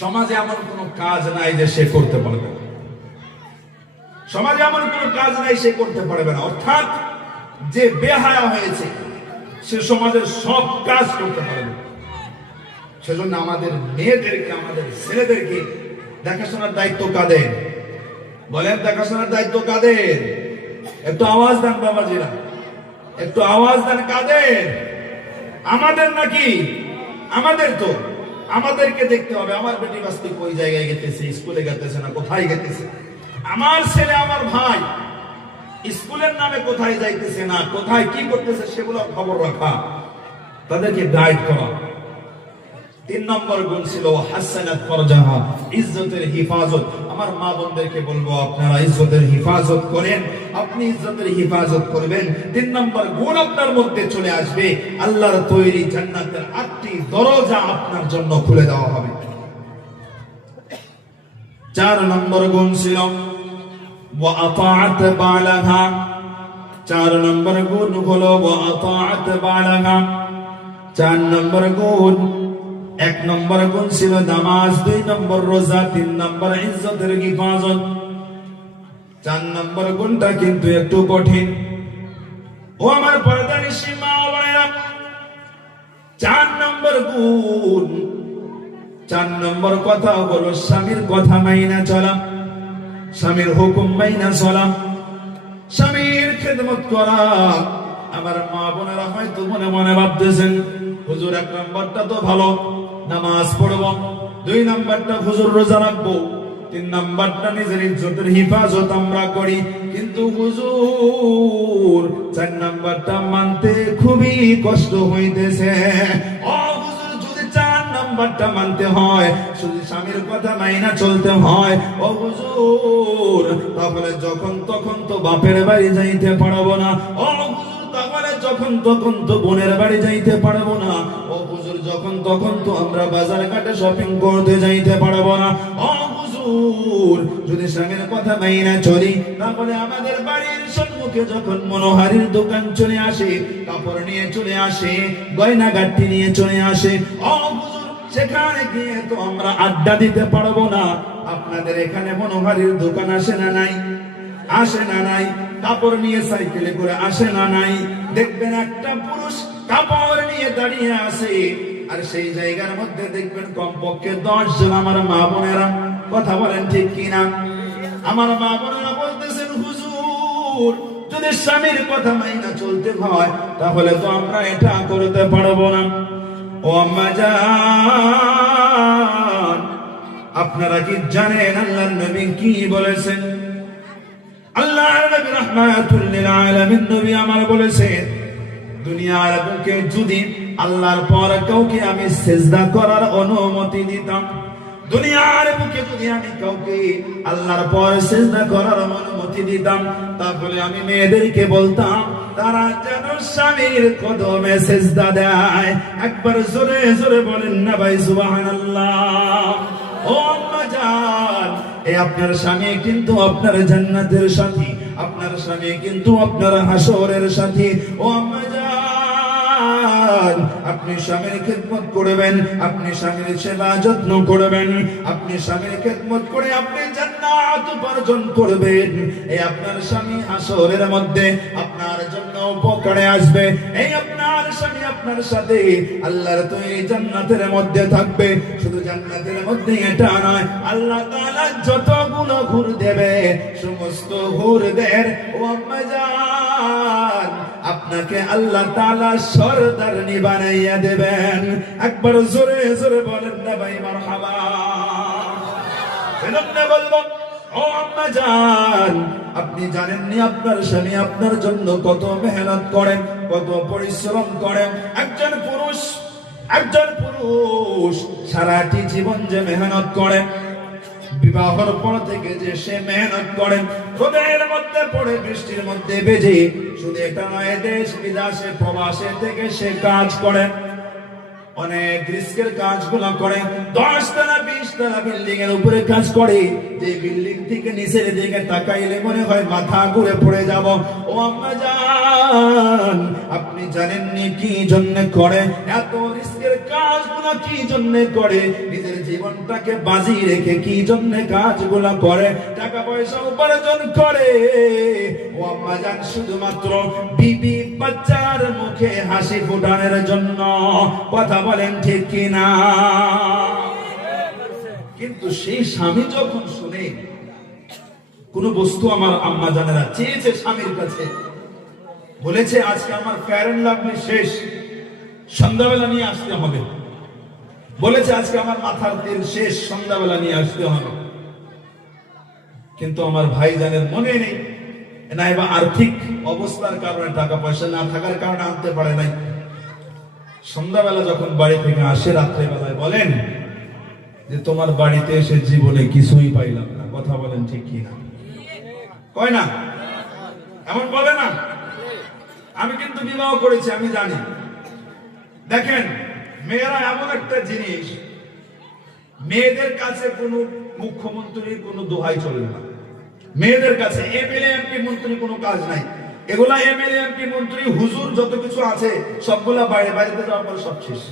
সমাজে এমন কোনো কাজ নাই যে সে করতে পারবে না। সমাজে এমন কোনো কাজ নাই সে করতে পারবে না। অর্থাৎ যে বেহায়া হয়েছে সে সমাজের সব কাজ করতে পারবে। সেজন্য আমাদের মেয়েদেরকে, আমাদের ছেলেদেরকে দেখাশোনার দায়িত্ব কাদের? বলেন, দেখাশোনার দায়িত্ব কাদের? একটু আওয়াজ দেন বাবাজিরা, একটু আওয়াজ দেন। কাদের? আমাদের নাকি? আমাদের তো, আমাদেরকে দেখতে হবে। আমার বেটি বাস্তি ওই জায়গায় গেতেছে, স্কুলে গেতেছে না, কোথায় গেতেছে? আমার ছেলে, আমার ভাই স্কুলের নামে কোথায় যাইতেছে না, কোথায় কি করতেছে, সেগুলো খবর রাখা, তাদেরকে গাইড করা। 3 নম্বর গুণ ছিল হাসানাত ফরজাহা, ইজ্জতের হিফাজত। আমার মা বোনদেরকে বলবো, আপনারা ইজ্জতের হিফাজত করেন, আপনি ইজ্জতের হিফাজত করবেন। 3 নম্বর গুণ আপনার মধ্যে চলে আসবে, আল্লাহর তৈরি জান্নাতের 8টি দরজা আপনার জন্য খুলে দেওয়া হবে। 4 নম্বর গুণ ছিল ওয়া আতাআত বালাহা। 4 নম্বর গুণ হলো ওয়া আতাআত বালাহা। 4 নম্বর গুণ, 1 নম্বর গুণ ছিল নামাজ, 2 নম্বর রোজা, 3 নম্বর ইজ্জতের হিফাজত। 4 নম্বর গুণটা কিন্তু একটু কঠিন। ও আমার পর্দানিশী মা ও বোনেরা, 4 নম্বর গুণ, 4 নম্বর কথা হলো স্বামীর কথা মাইনা চলা, স্বামীর হুকুম মাইনা চলা, স্বামীর খেদমত করা। আমার মা বোনেরা হয়তো মনে মনে ভাবতেছেন, হুজুর 1 নম্বরটা তো ভালো, নামাজ পড়ব, 2 নম্বরটা হুজুর রোজা রাখবো, 3 নম্বরটা নিজের ইজ্জতের হিফাজত আমরা করি, কিন্তু হুজুর 4 নম্বরটা মানতে খুবই কষ্ট হইতেছে। ও হুজুর, যদি 4 নম্বরটা মানতে হয়, শুধু স্বামীর কথা মাইনা চলতে হয়, ও হুজুর, তাহলে যখন তখন তো বাপের বাড়ি যাইতে পারবো না। ও হুজুর, তাহলে যখন তখন তো বোনের বাড়ি যাইতে পারবো না। ও হুজুর, যখন তখন তো আমরা বাজার ঘাটে শপিং করতে যাইতে পারবো না। ও হুজুর, হুজুর যদি স্বামীর কথা মাইনা চলি তাহলে আমাদের বাড়ির সম্মুখে যখন মনোহারীর দোকান চলে আসে, কাপড় নিয়ে চলে আসে, গয়না গাঠি নিয়ে চলে আসে, ও হুজুর সেখানে গিয়ে তো আমরা আড্ডা দিতে পারবো না। আপনাদের এখানে মনোহারীর দোকান আসে না নাই? আসে না নাই? কাপড় নিয়ে সাইকেলে করে আসে না নাই? দেখবেন একটা পুরুষ কাপড় নিয়ে দাঁড়িয়ে আছে, আর সেই জায়গার মধ্যে দেখবেন কমপক্ষে 10 জন আমার মা বোনেরা। কথা বলেন ঠিক কিনা? আমার মা বোনেরা বলতেছেন হুজুর যদি স্বামীর কথা মাইনা চলতে হয় তাহলে তো আমরা এটা করতে পারবো না। ও আম্মা জান, আপনারা কি জানেন আল্লাহর নবী কি বলেছেন? আল্লাহর নবী রাহমাতুল লিল আলামিন নবী আমার বলেছেন, দুনিয়ার বুকে যদি আল্লাহর পর কাউকে আমি সিজদা করার অনুমতি দিতাম, দুনিয়ার বুকে যদি আমি কাউকে আল্লাহর পর সিজদা করার অনুমতি দিতাম, তাহলে আমি মেয়েদেরকে বলতাম তারা যেন স্বামীর কদমে সিজদা দেয়। একবার জোরে জোরে বলেন না ভাই সুবহানাল্লাহ। ও আম্মা জান, আপনার স্বামী কিন্তু আপনার জান্নাতের সাথী, আপনার স্বামী কিন্তু আপনার হাসরের সাথী। ও আম্মা জান, আপনি স্বামীর খেদমত করবেন, আপনি স্বামীর সেবা যত্ন করবেন, আপনি স্বামীর খেদমত করে আপনি জান্নাত উপার্জন করবেন। এই আপনার স্বামী হাসরের মধ্যে আপনার জন্য উপকারে আসবে। এই আপনার স্বামী আপনার সাথে আল্লাহর তৈরি জান্নাতের মধ্যে থাকবে। শুধু জান্নাতের মধ্যে এটা নয়, আল্লাহ তাআলা যতগুলো হুর দেবে সমস্ত হুরদের ও আম্মা জান আপনাকে আল্লাহ তাআলা সরদারনি বানাইয়া দেবেন। একবার জোরে জোরে বলেন না ভাই মারহাবা। এজন্য বলবো ও আম্মা জান, আপনি জানেননি আপনার স্বামী আপনার জন্য কত মেহনত করেন, কত পরিশ্রম করেন। একজন পুরুষ সারাটি জীবন যে মেহনত করেন, বিবাহের পর থেকে যে সে মেহনত করেন, রোদের মধ্যে পড়ে বৃষ্টির মধ্যে বেজে, শুধু এটা নয় দেশ বিদেশে প্রবাসে থেকে সে কাজ করেন, অনেক রিস্কের কাজগুলো করে, 10 তলা 20 তলা বিল্ডিং এর উপরে কাজ করে, যে বিল্ডিং থেকে নিচের দিকে তাকাইলে মনে হয় মাথা ঘুরে পড়ে যাব। ও আম্মা জান, আপনি জানেননি কি জন্য করে এত রিস্কের কাজগুলো, কি জন্য করে, নিজের জীবনটাকে বাজি রেখে কি জন্য কাজগুলো করে, টাকা পয়সা উপার্জন করে। ও আম্মা জান, শুধুমাত্র বিবি বাচ্চার মুখে হাসি ফোটানোর জন্য। কথা বলেন ঠিক কিনা? কিন্তু সেই স্বামী যখন শুনে কোন বস্তু, আমার আম্মা জানেরা চেয়েছে স্বামীর কাছে, বলেছে আজকে আমার ফেয়ার এন্ড লাভলি শেষ, সন্ধ্যাবেলা নিয়ে আসতে হবে, বলেছে আজকে আমার মাথার তেল শেষ, সন্ধ্যাবেলা নিয়ে আসতে হবে, কিন্তু আমার ভাইজানের মনে নেই, নাইবা আর্থিক অবস্থার কারণে, টাকা পয়সা না থাকার কারণে আনতে পারে নাই। সন্ধ্যাবেলা যখন বাড়ি থেকে আসে রাত্রেবেলায় বলেন যে তোমার বাড়িতে এসে জীবনে কিছুই পাইলাম না। কথা বলেন ঠিক কি না? কয় না? এমন বলে না? আমি কিন্তু বিবাহ করেছি, আমি জানি। দেখেন, মেয়েরা এমন একটা জিনিস, মেয়েদের কাছে কোনো মুখ্যমন্ত্রীর কোনো দোহাই চলে না। মেয়েদের কাছে এমএলএ এমপি মন্ত্রী কোনো কাজ নাই। এগুলা এমএলএ এমপি মন্ত্রী হুজুর যত কিছু আছে সবগুলা বাড়িতে যাওয়ার পর সব শেষ,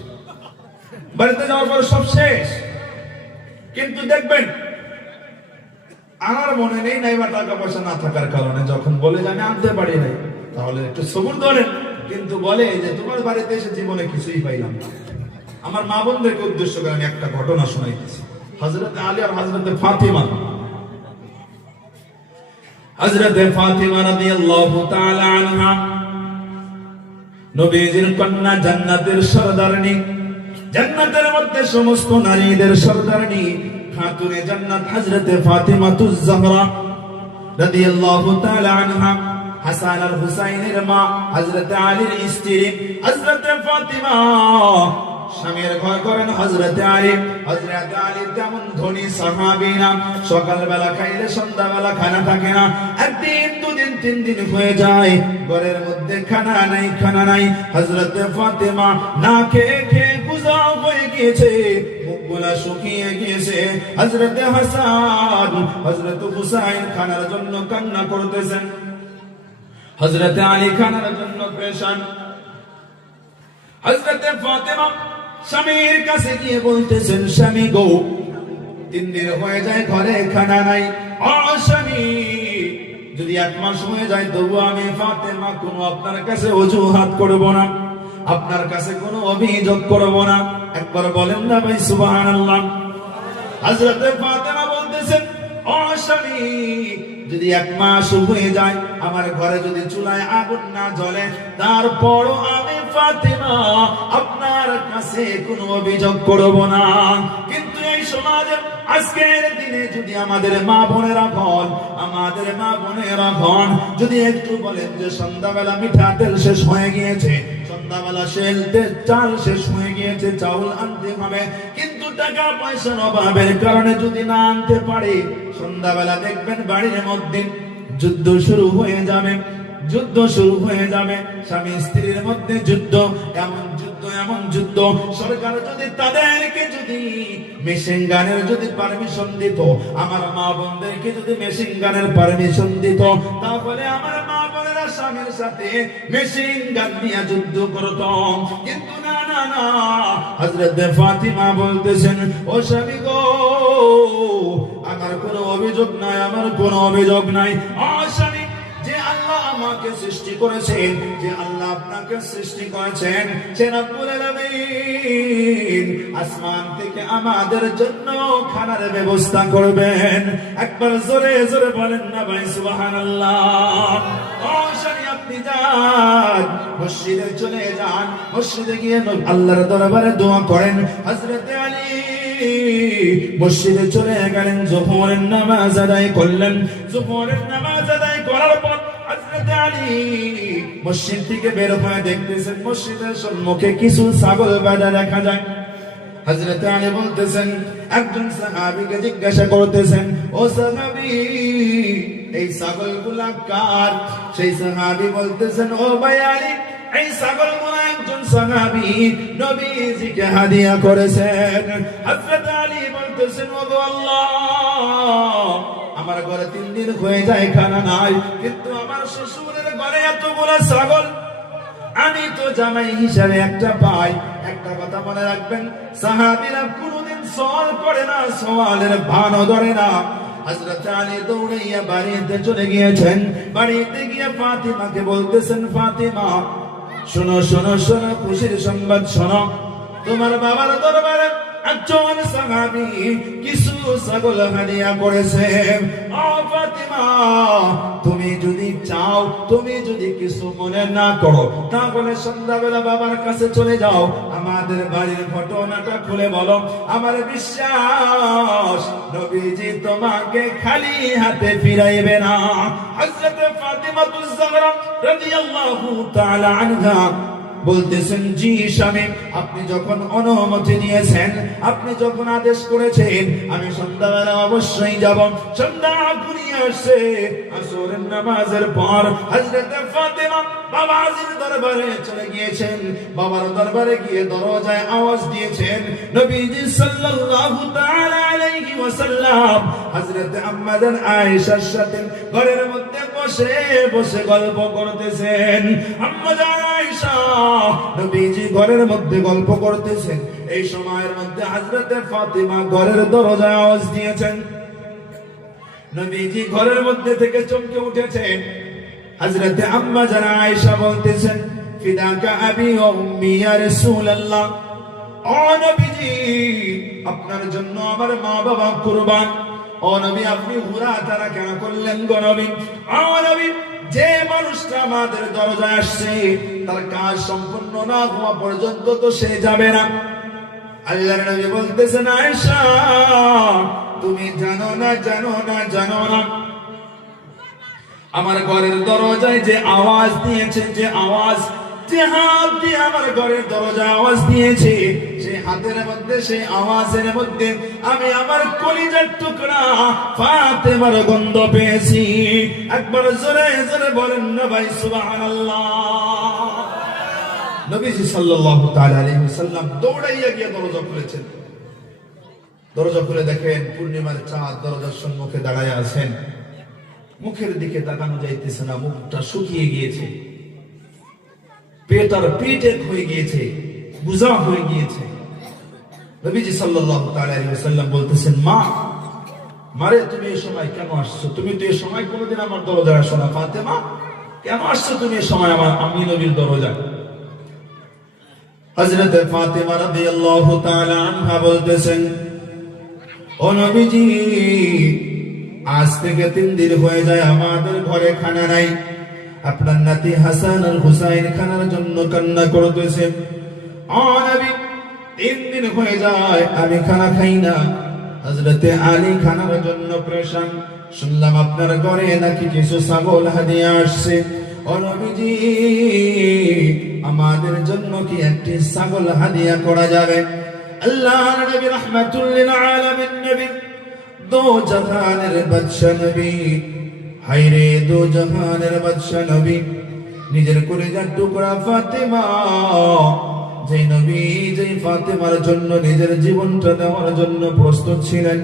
বাড়িতে যাওয়ার পর সব শেষ। কিন্তু দেখবেন আমার মনে নেই, নাইবা টাকা পয়সা না থাকার কারণে যখন বলে যে আমি আনতে পারি নাই, তাহলে একটু সবুর ধরেন। কিন্তু বলে যে তোমার বাড়িতে এসে জীবনে কিছুই পাইলাম না। আমার মা বোনদেরকে উদ্দেশ্য করে আমি একটা ঘটনা শোনাইতেছি। হযরত আলী আর হযরত ফাতিমা, হযরত ফাতিমা রাদিয়াল্লাহু তাআলা আনহা নবীজির কন্যা, জান্নাতের সরদারনি, জান্নাতের মধ্যে সমস্ত নারীদের সরদারনি, খাতুনে জান্নাত হযরত ফাতিমাতুজ জাহরা রাদিয়াল্লাহু তাআলা আনহা, হাসান আর হুসাইনের মা, হযরত আলীর স্ত্রী হযরত ফাতিমা। স্বামীর ঘর করেন হযরত আলী। হযরত আলী তেমন ধনী সাহাবী না, সকালবেলা খাইলে সন্ধ্যাবেলা খানা থাকে না। একদিন, দুদিন, 3 দিন হয়ে যায়, ঘরের মধ্যে খানা নাই। হযরত ফাতিমা না খেয়ে খেয়ে গুজা হয়ে গিয়েছে, মুখ গোলা শুকিয়ে গিয়েছে। হযরতে হাসান হযরতে হুসাইন খানার জন্য কান্না করতেছেন, হযরতে আলী খানার জন্য পেরেশান। হযরতে ফাতেমা স্বামীর কাছে গিয়ে বলতেছেন, স্বামী গো, 3 দিন হয়ে যায় ঘরে খানা নাই। ও স্বামী, যদি 1 মাস হয়ে যায় তবু আমি ফাতেমা কোনো আপনার কাছে অজুহাত করব না, আপনার কাছে কোনো অভিযোগ করব না। একবার বলেন না ভাই সুবহানাল্লাহ। হযরতে ফাতেমা বলতেছেন, ও স্বামী, যদি 1 মাস হয়ে যায় আমার ঘরে যদি চুলায় আগুন না জ্বলে, তারপরও আমি ফাতেমা আপনার কাছে কোনো অভিযোগ করব না। কিন্তু এই সমাজে আজকের দিনে যদি আমাদের মা বোনেরা যদি একটু বলেন যে সন্ধ্যাবেলা মিঠা তেল শেষ হয়ে গিয়েছে, সন্ধ্যাবেলা চাল শেষ হয়ে গিয়েছে, চাউল আনতে হবে, কিন্তু টাকা পয়সার অভাবের কারণে যদি না আনতে পারে, সন্ধ্যাবেলা দেখবেন বাড়ির মধ্যে যুদ্ধ শুরু হয়ে যাবে। স্বামী স্ত্রীর মধ্যে যুদ্ধ, এমন যুদ্ধ। সরকার যদি তাদেরকে যদি মেশিন গানের যদি পারমিশন দিত, আমার মা বোনদেরকে যদি মেশিন গানের পারমিশন দিত, তাহলে আমার মা বোনেরা স্বামীর সাথে মেশিন গান নিয়ে যুদ্ধ করত। কিন্তু না, হযরত ফাতিমা বলতেছেন, ও স্বামী গো, আমার কোনো অভিযোগ নাই। ও স্বামী, যে আল্লাহ আমাকে সৃষ্টি করেছেন, যে আল্লাহ আপনাকে সৃষ্টি করেছেন, সে রব্বুল আলামিন আসমান থেকে আমাদের জন্য খানার ব্যবস্থা করবেন। একবার জোরে জোরে বলেন না ভাই সুবহানাল্লাহ। ও স্বামী, আপনি যান, মসজিদে চলে যান, মসজিদে গিয়ে আল্লাহর দরবারে দোয়া করেন। হযরত আলী মসজিদে চলে গেলেন, যোহরের নামাজ আদায় করলেন। যোহরের নামাজ আদায় করার পর হযরত আলী মসজিদ থেকে বের হয়ে দেখতেছেন মসজিদের সম্মুখে কিছু ছাগল বাঁধা দেখা যায়। হযরত আলী বলতেছেন, একজন সাহাবীকে জিজ্ঞাসা করতেছেন, ও সাহাবী, এই ছাগলগুলা কার? সেই সাহাবী বলতেছেন, ও ভাই আলী, এই ছাগলগুলো একজন সাহাবী নবীজিকে হাদিয়া করেছেন। হযরত আলী বলতেছেন, ও গো আল্লাহ, আমার ঘরে 3 দিন হয়ে যায় খানা নাই, কিন্তু আমার শ্বশুরের ঘরে এতগুলো ছাগল, আমি তো জামাই হিসাবে একটা পাই। একটা কথা মনে রাখবেন, সাহাবীরা কোনোদিন সওয়াল করে না, সওয়ালের ভানও ধরে না। হযরত আলী দৌড়াইয়া বাড়িতে চলে গিয়েছেন। বাড়িতে গিয়ে ফাতিমাকে বলতেছেন, ফাতিমা, শোনো, খুশির সংবাদ শোনো, তোমার বাবার দরবারে একজন সাহাবী কিছু ছাগল হাদিয়া করেছে। ও ফাতিমা, তুমি যদি চাও, তুমি যদি কিছু মনে না করো, তাহলে সন্ধ্যাবেলা বাবার কাছে চলে যাও, আমাদের বাড়ির ঘটনাটা খুলে বলো। আমার বিশ্বাস নবীজি তোমাকে খালি হাতে ফিরাইবে না। হযরত ফাতিমাতুজ জাহরা রাদিয়াল্লাহু তাআলা আনহা বলতেছেন, জি স্বামী, আপনি যখন অনুমতি নিয়েছেন, আপনি যখন আদেশ করেছেন, আমি সন্ধ্যাবেলা অবশ্যই যাব। সন্ধ্যা ঘুরিয়ে আসছে, আসরের নামাজের পর হযরত ফাতিমা বাবাজির দরবারে চলে গিয়েছেন। বাবার দরবারে গিয়ে দরজায় আওয়াজ দিয়েছেন। নবীজি সাল্লাল্লাহু তাআলা আলাইহি ওয়াসাল্লাম হযরত আম্মা জান আয়েশার সাথে ঘরের মধ্যে বসে গল্প করতেছেন। আম্মা জান আয়েশা নবীজি ঘরের মধ্যে গল্প করতেছেন। এই সময়ের মধ্যে হযরত ফাতিমা ঘরের দরজায় আওয়াজ দিয়েছেন। নবীজি ঘরের মধ্যে থেকে চমকে উঠেছেন। হযরত আম্মা জান আয়েশা বলতেছেন, ফিদাকা আবি ওয়া উম্মি ইয়া রাসূলুল্লাহ, ও নবীজি, আপনার জন্য আমার মা বাবা কুরবান। ও নবী, আপনি হুরা তারা কেন করলেন গো নবী? ও নবী, যে মানুষটা আমাদের দরজায় আসছে, তার কাজ সম্পূর্ণ না হওয়া পর্যন্ত তো সে যাবে না। আল্লাহর নবী বলতেছেন, আয়েশা, তুমি জানো না, আমার ঘরের দরজায় যে আওয়াজ দিয়েছে, যে হাত দিয়ে আমার ঘরের দরজায় আওয়াজ দিয়েছে, সেই হাতের মধ্যে, সেই আওয়াজের মধ্যে আমি আমার কলিজার টুকরা ফাতেমার গন্ধ পেয়েছি। একবার জোরে জোরে বলেন না ভাই সুবহানাল্লাহ। নবীজি সাল্লাল্লাহু তাআলা আলাইহি ওয়াসাল্লাম দৌড়াইয়া গিয়ে দরজা খুলেছেন। দরজা খুলে দেখেন পূর্ণিমার চাঁদ দরজার সম্মুখে দাঁড়ায় আছেন। মুখের দিকে তাকানো যাইতেছে না, মুখটা শুকিয়ে গিয়েছে, পেট আর পেটে হয়ে গিয়েছে, বুঝা হয়ে গিয়েছে। নবীজি সাল্লাল্লাহু তাআলা আলাইহি ওয়াসাল্লাম বলতেছেন, মা মারে তুমি এই সময় কেন আসছো? তুমি তো এই সময় কোনোদিন আমার দরজায় আসো না। ফাতেমা কেন আসছো তুমি এই সময় আমি নবীর দরজায়? হযরত ফাতেমা রাদিয়াল্লাহু তাআলা আনহা বলতেছেন, ও নবীজি আজ থেকে 3 দিন হয়ে যায় আমাদের ঘরে খানা নাই। আপনার নাতি হাসান আর হুসাইন খানার জন্য কান্না করতেছে। ও নবী 3 দিন হয়ে যায় আমি খানা খাই না। হযরতে আলী খানার জন্য প্রেশান। শুনলাম আপনার ঘরে নাকি কিছু ছাগল হাদিয়া আসছে। ও নবীজি আমাদের জন্য কি একটি ছাগল হাদিয়া করা যাবে? আল্লাহর নবী রাহমাতুল লিল আলামিন নবী, দো জাহানের বাদশা নবী, হায়রে দো জাহানের বাদশা নবী, নিজের কলিজার টুকরা ফাতেমা, যে নবী যে ফাতেমার জন্য নিজের জীবনটা দেওয়ার জন্য প্রস্তুত ছিলেন,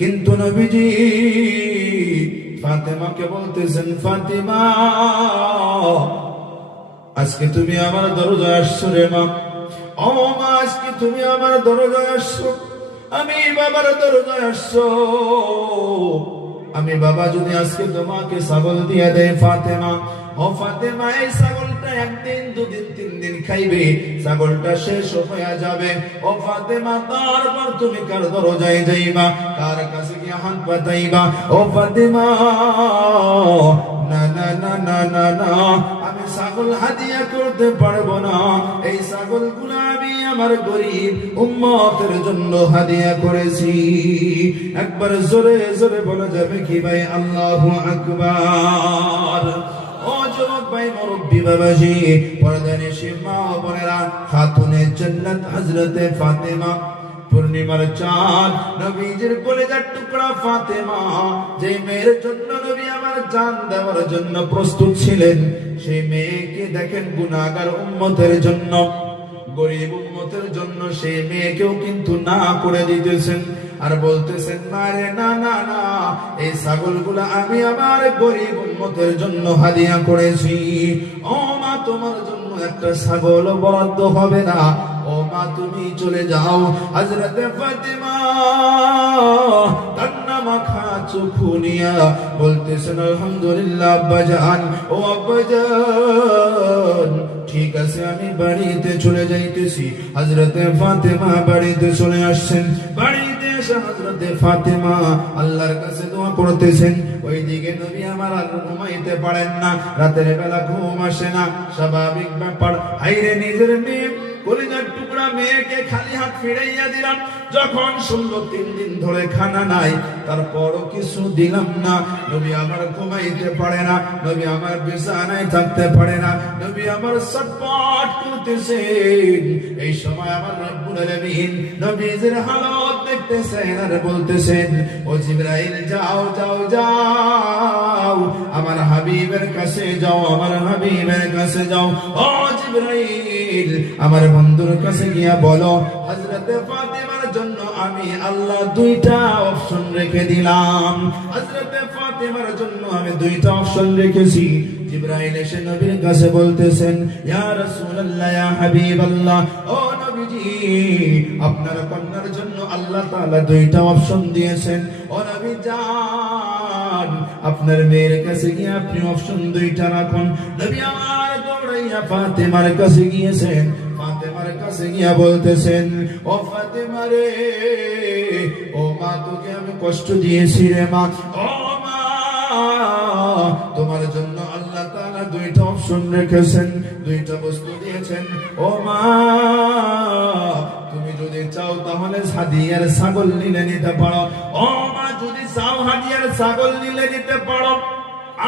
কিন্তু নবীজি ফাতেমাকে বলতেছেন, ফাতেমা আজকে তুমি আমার দরজায় আসছো রে মা। ও মা আজকে তুমি আমার দরজায় আসছো, আমি বাবার দরজায় আসছো। আমি বাবা যদি আজকে তোমাকে ছাগল দিয়ে দেয় ফাতেমা, ও ফাতেমা এই ছাগলটা 1 দিন 2 দিন 3 দিন খাইবে, ছাগলটা শেষ হয়ে যাবে। ও ফাতেমা তারপর তুমি কার দরজায় যাইবা, কার কাছে গিয়ে হাত পাতাইবা? ও ফাতেমা না না না না না না, আমি ছাগল হাদিয়া করতে পারবো না। এই ছাগলগুলো আমি আমার গরিব উম্মতের জন্য হাদিয়া করেছি। একবার জোরে জোরে বলা যাবে কি ভাই? আল্লাহু আকবার। ও যুবক ভাই, মুরব্বি বাবাজি, পর্দানিশী মা ও বোনেরা, খাতুনে জান্নাত হযরতে ফাতেমা, পূর্ণিমার চাঁদ, নবীজির কলিজার টুকরা ফাতেমা, যে মেয়ের জন্য নবী আমার জান দেওয়ার জন্য প্রস্তুত ছিলেন, সেই মেয়েকে দেখেন গুনাহগার উম্মতের জন্য, গরিব উম্মতের জন্য সেই মেয়েকেও কিন্তু না করে দিতেছেন। আর বলতেছেন, না রে না না না, এই ছাগলগুলা আমি আমার গরিব উম্মতের জন্য হাদিয়া করেছি। ও মা তোমার জন্য একটা ছাগল বরাদ্দ হবে না। ও মা তুমি চলে যাও। হযরতে ফাতেমা কান্না মাখা চোখু নিয়া বলতেছেন, আলহামদুলিল্লাহ আব্বাজান, ও আব্বাজান ঠিক আছে আমি বাড়িতে চলে যাইতেছি। হযরতে ফাতেমা বাড়িতে চলে আসছেন। বাড়িতে এসে হযরতে ফাতেমা আল্লাহর কাছে দোয়া করতেছেন। ওইদিকে নবী আমার আর ঘুমাইতে পারেন না, রাতের বেলা ঘুম আসে না, স্বাভাবিক ব্যাপার। হাইরে নিজের মেয়ে, কলিজার টুকরা মেয়েকে খালি হাত ফিরাইয়া দিলাম। যখন শুনলো 3 দিন ধরে খানা নাই, তারপরও কিছু দিলাম না। নবী আমার ঘুমাইতে পারে না, নবী আমার বিছানায় থাকতে পারে না, নবী আমার ছটফট করতেছেন। এই সময় আমার রব্বুল আলামিন নবীজির হালত দেখতেছেন আর বলতেছেন, ও জিবরাইল যাও যাও যাও, আমার হাবিবের কাছে যাও, আমার হাবিবের কাছে যাও। ও জিবরাইল আমার বন্ধুর কাছে গিয়া বলো, হযরতে ফাতেমার জন্য আমি আল্লাহ 2টা অপশন রেখে দিলাম। হযরতে ফাতেমার জন্য আমি 2টা অপশন রেখেছি। জিবরাইল এসে নবীর কাছে বলতেছেন, ইয়া রাসূলুল্লাহ, ইয়া হাবিবাল্লাহ, ও নবীজি আপনার কন্যার জন্য আল্লাহ তাআলা 2টা অপশন দিয়েছেন। ও নবী জান, আপনার মেয়ের কাছে গিয়ে আপনি অপশন 2টা রাখুন। নবী আমার দৌড়াইয়া ফাতেমার কাছে গিয়েছেন। ফাতেমার কাছে গিয়া বলতেছেন, ও ফাতেমা রে, ও মা তোকে আমি কষ্ট দিয়েছি রে মা। ও মা তোমার জন্য আল্লাহ তাআলা 2টা অপশন রেখেছেন, 2টা বস্তু দিয়েছেন। ও মা তুমি যদি চাও তাহলে হাদিয়ার ছাগল নিলে নিতে পারো। ও মা যদি চাও হাদিয়ার ছাগল নিলে নিতে পারো।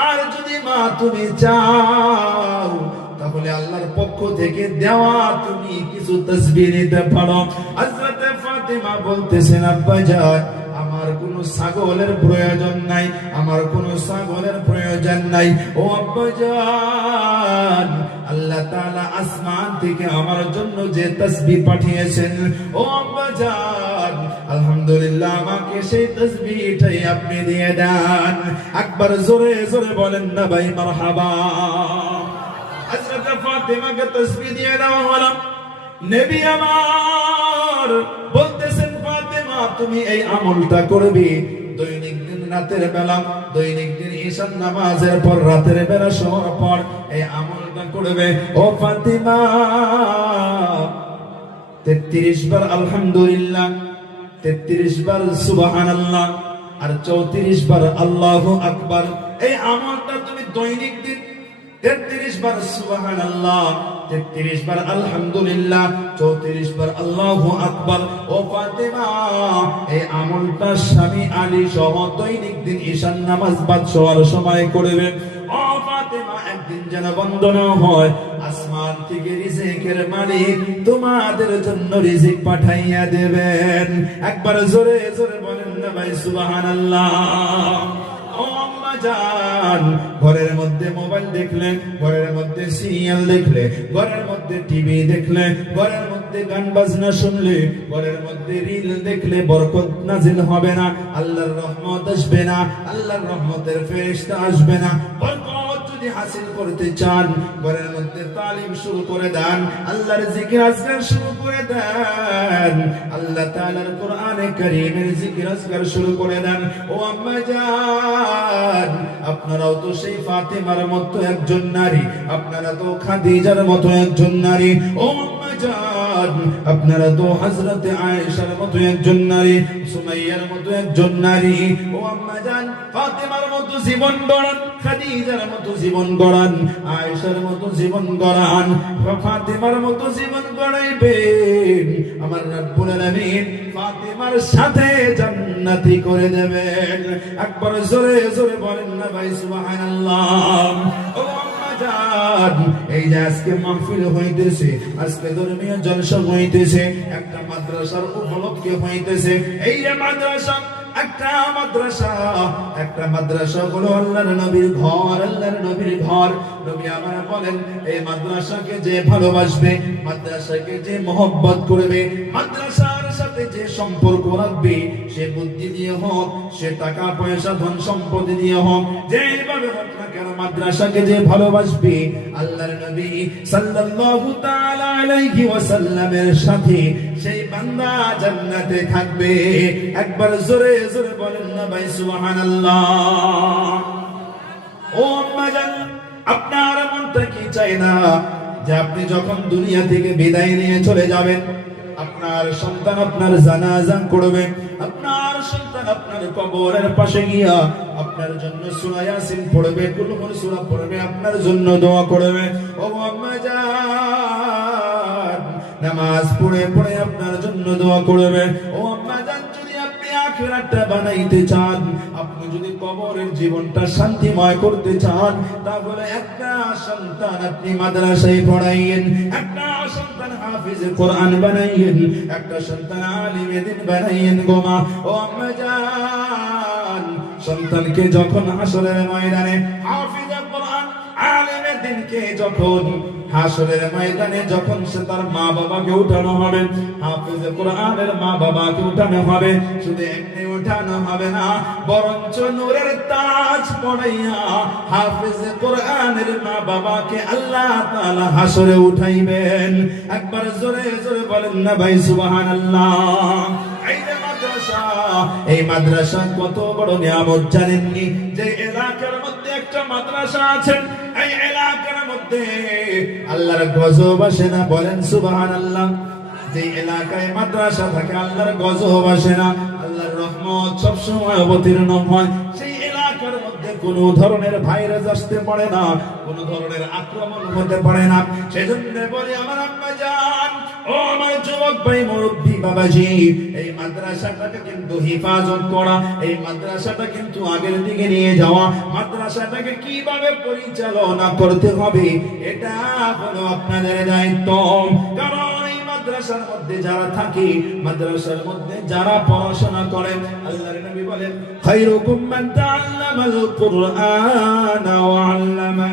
আর যদি মা তুমি চাও তাহলে আল্লাহর পক্ষ থেকে দেওয়া তুমি কিছু তাসবিহ নিতে পারো। হযরতে ফাতেমা বলতেছেন, আব্বাজান আমার কোনো ছাগলের প্রয়োজন নাই, আমার কোনো ছাগলের প্রয়োজন নাই। ও আব্বাজান আল্লাহ তাআলা আসমান থেকে আমার জন্য যে তাসবিহ পাঠিয়েছেন, ও আব্বাজান আলহামদুলিল্লাহ আমাকে সেই তাসবিহটাই আপনি দিয়ে দেন। একবার জোরে জোরে বলেন না ভাই মারহাবা। হযরত ফাতেমাকে তাসবিহ দিয়ে দেওয়া হলো। নবী আমার বলতেছেন, ফাতেমা তুমি এই আমলটা করবে দৈনিক দিন রাতের বেলা, দৈনিক দিন ঈশার নামাজের পর রাতের বেলা শোয়ার পর এই আমলটা করবে। ও ফাতেমা 33 বার আলহামদুলিল্লাহ, 33 বার সুবহানাল্লাহ, আর 34 বার আল্লাহু আকবার। এই আমলটা তুমি দৈনিক দিন 33 বার সুবহানাল্লাহ, 33 বার আলহামদুলিল্লাহ, 34 বার আল্লাহু আকবার। ও ফাতেমা এই আমলটা স্বামী আলী সহ দৈনিক দিন ঈশার নামাজ বাদ শোয়ার সময় করবে। ও ফাতেমা একদিন যেন বন্ধ না হয়, আসমান থেকে রিজিকের মালিক তোমাদের জন্য রিজিক পাঠাইয়া দেবেন। একবার জোরে জোরে বলেন না ভাই সুবহানাল্লাহ। ও আম্মা জান, ঘরের মধ্যে মোবাইল দেখলে, ঘরের মধ্যে সিরিয়াল দেখলে, ঘরের মধ্যে টিভি দেখলে, ঘরের মধ্যে গান বাজনা শুনলে, ঘরের মধ্যে রিল দেখলে বরকত নাজিল হবে না, আল্লাহর রহমত আসবে না, আল্লাহর রহমতের ফেরেশতা আসবে না। বরকত যদি হাসিল করতে চান, ঘরের মধ্যে তালিম শুরু করে দেন, আল্লাহর জিকির আজকার শুরু করে দেন, আল্লাহ তাআলার কোরআনে কারীমের জিকির আজকার শুরু করে দেন। ও আম্মা জান, আপনারাও তো সেই ফাতেমার মতো একজন নারী, আপনারা তো খাদিজার মতো একজন নারী। ও আম্মা জান, আপনারা তো হযরতে আয়েশার মতো একজন নারী, সুমাইয়ার মতো একজন নারী। ও আম্মা জান, ফাতেমার মতো জীবন গড়ান, খাদিজার মতো জীবন গড়ান, আয়েশার মতো জীবন গড়ান, ফাতেমার মতো জীবন গড়াইবেন। আমার রব্বুল আলামিন ফাতেমার সাথে জান্নাতি করে দেবেন। একবার জোরে জোরে বলেন না ভাই সুবহানাল্লাহ। ও আম্মা জান, এই যে আজকে মাহফিল হইতেছে, আজকে ধর্মীয় জলসা হইতেছে, একটা মাদ্রাসার উপলক্ষে হইতেছে। এই যে মাদ্রাসা, একটা মাদ্রাসা, একটা মাদ্রাসা হলো আল্লাহর নবীর ঘর, আল্লাহর নবীর ঘর। নবী আমার বলেন, এই মাদ্রাসাকে যে ভালোবাসবে, মাদ্রাসাকে যে মহব্বত করবে, মাদ্রাসার সাথে যে সম্পর্ক রাখবে, সে বুদ্ধি দিয়ে হোক, সে টাকা পয়সা ধন সম্পত্তি দিয়ে হোক, যেভাবে হোক না কেন, মাদ্রাসাকে যে ভালোবাসবে, আল্লাহর নবী সাল্লাল্লাহু তাআলা আলাইহি ওয়াসাল্লামের সাথে সেই বান্দা জান্নাতে থাকবে। একবার জোরে জোরে বলেন না ভাই সুবহানাল্লাহ। ও আম্মা জান, আপনার মনটা কি চায় না যে আপনি যখন দুনিয়া থেকে বিদায় নিয়ে চলে যাবেন, আপনার সন্তান আপনার জানাজা করবে, আপনার সন্তান আপনার কবরের পাশে গিয়া আপনার জন্য সূরা ইয়াসিন পড়বে, কুল হুয়া সূরা পড়বে, আপনার জন্য দোয়া করবে। ও আম্মা জান, নামাজ পড়ে পড়ে আপনার জন্য দোয়া করবে। ও আম্মা জান, যদি আপনি আখিরাতটা বানাইতে চান, আপনি যদি কবরের জীবনটা শান্তিময় করতে চান, তাহলে একটা সন্তান আপনি মাদ্রাসায় পড়াইয়েন, একটা সন্তান হাফিজ কোরআন বানাইয়েন, একটা সন্তান আলিমে দ্বীন বানাইয়েন গো মা। ও আম্মা জান, সন্তানকে যখন হাসরের ময়দানে হাফিজ কোরআন আলিমে দ্বীনকে যখন হাসরের ময়দানে যখন সে তার মা বাবাকে উঠানো হবে, হাফিজ কোরআনের মা বাবাকে উঠানো হবে, শুধু এমনি উঠানো হবে না, বরঞ্চ নূরের তাজ পড়াইয়া হাফিজ কোরআনের মা বাবাকে আল্লাহ তাআলা হাসরে উঠাইবেন। একবার জোরে জোরে বলেন না ভাই সুবহানাল্লাহ। এই মাদ্রাসা কত বড় নিয়ামত জানেননি? যে এলাকার মধ্যে একটা মাদ্রাসা আছে, এই এলাকার মধ্যে আল্লাহর গজব আসে না, বলেন সুবহানাল্লাহ। যে এলাকায় মাদ্রাসা থাকে আল্লাহর গজব আসে না, আল্লাহর রহমত সবসময় অবতীর্ণ হয়। সেই এলাকার মধ্যে কোনো ধরনের ভাইরাস আসতে পারে না, কোনো ধরনের আক্রমণ হতে পারে না। সেজন্য বলি আমার আম্মা জান, ও আমার যুবক ভাই মুরব্বি বাবাজি, এই মাদ্রাসাটাকে কিন্তু হেফাজত করা, এই মাদ্রাসাটা কিন্তু আগের দিকে নিয়ে যাওয়া, মাদ্রাসাটাকে কিভাবে পরিচালনা করতে হবে, এটা হলো আপনাদের দায়িত্ব। কারণ এই মাদ্রাসার মধ্যে যারা থাকে, মাদ্রাসার মধ্যে যারা পড়াশোনা করে, আল্লাহর নবী বলেন, খায়রুকুম মান তাআল্লামাল কুরআনা ওয়া আল্লামা।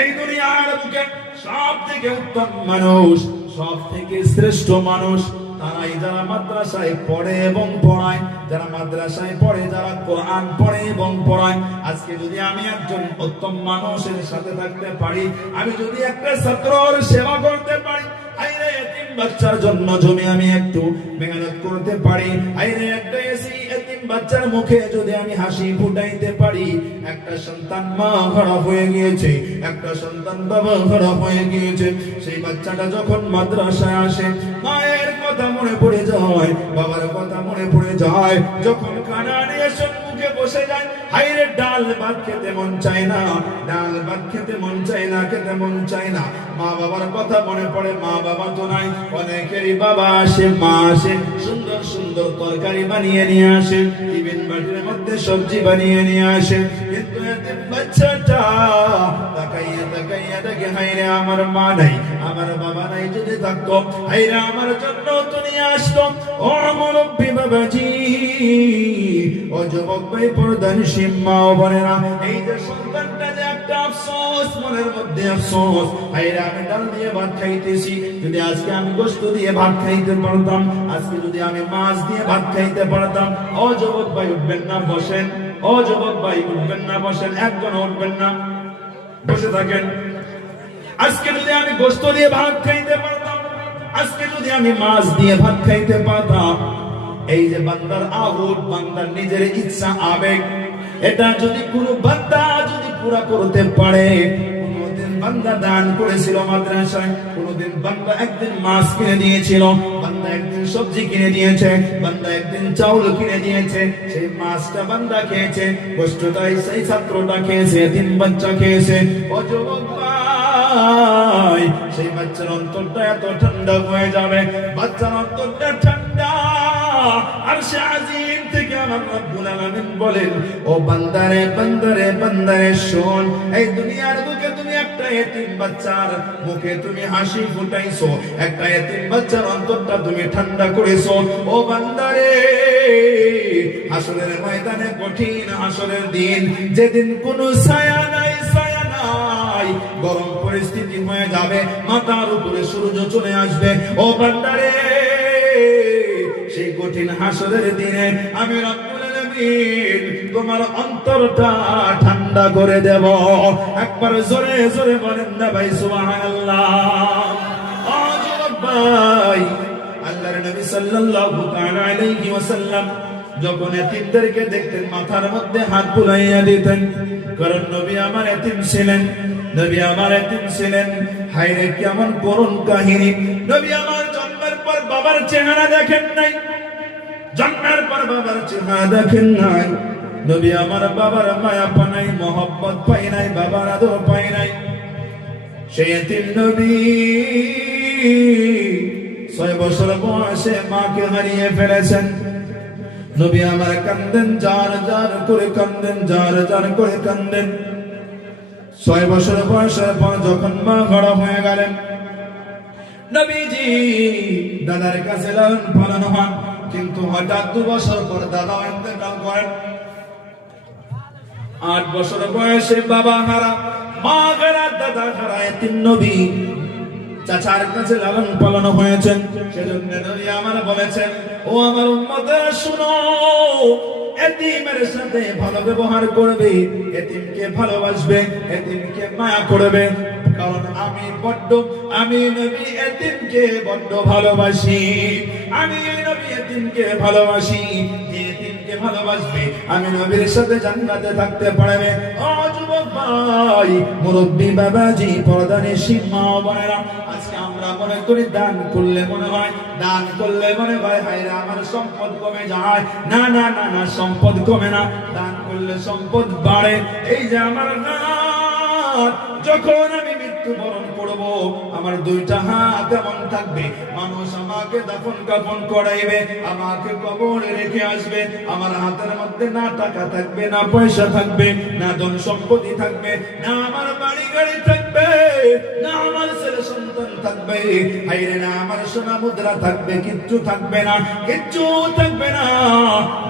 এই দুনিয়ার বুকে সবথেকে উত্তম মানুষ, সবথেকে শ্রেষ্ঠ মানুষ, তারাই যারা মাদ্রাসায় পড়ে এবং পড়ায়, যারা মাদ্রাসায় পড়ে, যারা কোরআন পড়ে এবং পড়ায়। আজকে যদি আমি একজন উত্তম মানুষের সাথে থাকতে পারি, আমি যদি একটা ছাত্রর সেবা করতে পারি, আইরে এতিম বাচ্চার জন্য জমি আমি একটু মেহনত করতে পারি, আইরে একটা এসি এতিম বাচ্চার মুখে যদি আমি হাসি ফুটাইতে পারি, একটা সন্তান মা খারাপ হয়ে গিয়েছে, একটা সন্তান বাবা খারাপ হয়ে গিয়েছে, সেই বাচ্চাটা যখন মাদ্রাসায় আসে মায়ের কথা মনে পড়ে যায়, বাবার কথা মনে পড়ে যায়, যখন খানা নিয়ে সম্মুখে বসে যায়, হাইরে ডাল ভাত খেতে মন চায় না, ডাল ভাত খেতে মন চায় না, খেতে মন চায় না, মা বাবার কথা মনে পড়ে, মা বাবা তো নাই। অনেকেরই বাবা আসে, মা আসে, সুন্দর সুন্দর তরকারি বানিয়ে নিয়ে আসে, টিফিন বাটির মধ্যে সবজি বানিয়ে নিয়ে আসে, কিন্তু এতিম বাচ্চাটা তাকাইয়া তাকাইয়া দেখে হাইরে আমার মা নাই, আমার বাবা নাই, যদি থাকতো হাইরে আমার জন্য তো নিয়ে আসতো। ও মুরব্বি বাবাজি, ও যুবক ভাই, পর্দানিশীল মা ও বোনেরা, এই যে সন্তানটা যে একটা আফসোস, মনের মধ্যে আফসোস, হাইরে আমি ডাল দিয়ে ভাত খাইতেছি, যদি আজকে আমি গোশত দিয়ে ভাত খাইতে পারতাম, আজকে যদি আমি মাছ দিয়ে ভাত খাইতে পারতাম। ও যুবক ভাই, উঠবেন না, বসেন। ও যুবক ভাই, উঠবেন না, বসেন। একজন উঠবেন না, বসে থাকেন। আজকে যদি আমি গোশত দিয়ে ভাত খাইতে পারতাম, আজকে যদি আমি মাছ দিয়ে ভাত খাইতে পারতাম, এই যে বান্দার আহুত, বান্দার নিজের ইচ্ছা, আবেগ, এটা যদি কোনো বান্দা যদি পুরা করতে পারে, কোনদিন বান্দা দান করেছিল মাদ্রাসায়, কোনদিন বান্দা একদিন মাছ কিনে দিয়েছিল, বান্দা একদিন সবজি কিনে দিয়েছে, বান্দা একদিন চাউল কিনে দিয়েছে, সেই মাছটা বান্দা খেয়েছে, কষ্টটাই সেই ছাত্রটা খেয়েছে, 3 বাচ্চা খেয়েছে। ও যুবক ভাই, সেই বাচ্চার অন্তরটা এত ঠান্ডা হয়ে যাবে, বাচ্চার অন্তরটা ঠান্ডা। আরশে আজিম থেকে আমার রব্বুল আলামিন বলেন, ও বান্দারে বান্দারে বান্দারে শোন, এই দুনিয়ার বুকে তুমি একটা এতিম বাচ্চার মুখে তুমি হাসি ফুটাইছো, একটা এতিম বাচ্চার অন্তরটা তুমি ঠান্ডা করেছো। ও বান্দারে, হাসরের ময়দানে, কঠিন হাসরের দিন, যেদিন কোনো ছায়া নাই, ছায়া নাই, গরম পরিস্থিতি হয়ে যাবে, মাথার উপরে সূর্য চলে আসবে। ও বান্দারে, সেই কঠিন হাসরের দিনে আমি রব্বুল আলামিন তোমার অন্তরটা ঠান্ডা করে দেব। একবার জোরে জোরে বলেন না ভাই সুবহানাল্লাহ। ও যুবক ভাই, আল্লাহর নবী সাল্লাল্লাহু তাআলা আলাইহি ওয়াসাল্লাম যখন এতিমদেরকে দেখতেন, মাথার মধ্যে হাত বুলাইয়া দিতেন, কারণ নবী আমার এতিম ছিলেন, নবী আমার এতিম ছিলেন। হায়রে কেমন করুণ কাহিনী! নবী আমার জন্মের পর বাবার চেহারা দেখেন নাই, জন্মের পর বাবার চেহারা দেখেন নাই, নবী আমার বাবার মায়া পাই, মহব্বত পাই নাই, বাবার আদর পাই নাই। সেই এতিম নবী 6 বছর বয়সে মাকে হারিয়ে ফেলেছেন। নবী আমার কান্দেন, জার জার করে কান্দেন, জার জার করে কান্দেন। 6 বছর বয়সের পর যখন মা বড় হয়ে গেলেন, নবীজি দাদার কাছে লালন পালন হন, কিন্তু হঠাৎ 2 বছর পর দাদা ইন্তেকাল করেন। 8 বছর বয়সে বাবা হারা, মা হারা, দাদা হারা, এতিম নবী চাচার কাছে লালন পালন হয়েছেন। সেজন্য নবী আমার বলেছেন, ও আমার উম্মতেরা শুনো, এতিমের সাথে ভালো ব্যবহার করবে, এতিমকে ভালোবাসবে, এতিমকে মায়া করবে, কারণ আমি নবী এতিমকে বড্ড ভালোবাসি। আমি নবী এতিমকে ভালোবাসি। এতিমকে ভালোবাসবে, আমি নবীর সাথে জান্নাতে থাকতে পারবে। ও যুবক ভাই, মুরব্বি বাবাজি, পর্দানিশীল মা বোনেরা, আজকে আমরা মনে করি দান করলে মনে হয়, দান করলে মনে হয় হায়রে আমার সম্পদ কমে যায়। না না না না, সম্পদ কমে না, দান করলে সম্পদ বাড়ে। এই যে আমার হাত, যখন আমি মৃত্যুবরণ করব, আমার 2টা হাত এমন থাকবে, মানুষ আমাকে দাফন কাফন করাইবে, আমাকে কবরে রেখে আসবে। আমার হাতের মধ্যে না টাকা থাকবে, না পয়সা থাকবে, না ধন সম্পত্তি থাকবে, না আমার বাড়ি গাড়ি থাকবে, না আমার ছেলে সন্তান থাকবে, থাকবে, হাইরে না আমার সোনা মুদ্রা থাকবে, কিচ্ছু থাকবে না, কিচ্ছু থাকবে না।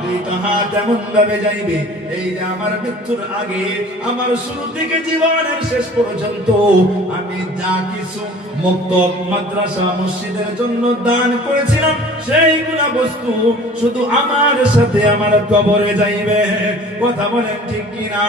দুইটা হাত এমন ভাবে যাইবে, এই যে আমার মৃত্যুর আগে, আমার শুরু থেকে জীবনের শেষ পর্যন্ত আমি যা কিছু মক্তব, মাদ্রাসা, মসজিদের জন্য দান করেছিলাম, সেইগুলা বস্তু শুধু আমার সাথে আমার কবরে যাইবে। কথা বলেন ঠিক কিনা?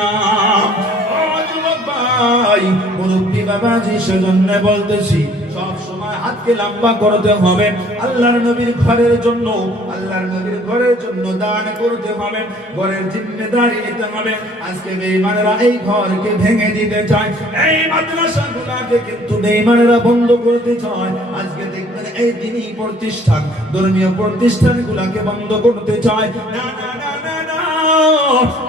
ভাই মুরব্বী বাবাজি, সেজন্য বলতেছি সব সময় হাতকে লম্বা করতে হবে, আল্লাহর নবীর ঘরের জন্য, আল্লাহর নবীর ঘরের জন্য দান করতে হবে, ঘরের জিম্মেদারি নিতে হবে। আজকে বেঈমানেরা এই ঘরকে ভেঙে দিতে চায়, এই মাদ্রাসাগুলোকে কিন্তু বেঈমানেরা বন্ধ করতে চায়। আজকে দেখবেন এই দ্বীনি প্রতিষ্ঠান, ধর্মীয় প্রতিষ্ঠানগুলোকে বন্ধ করতে চায়। না না না না না,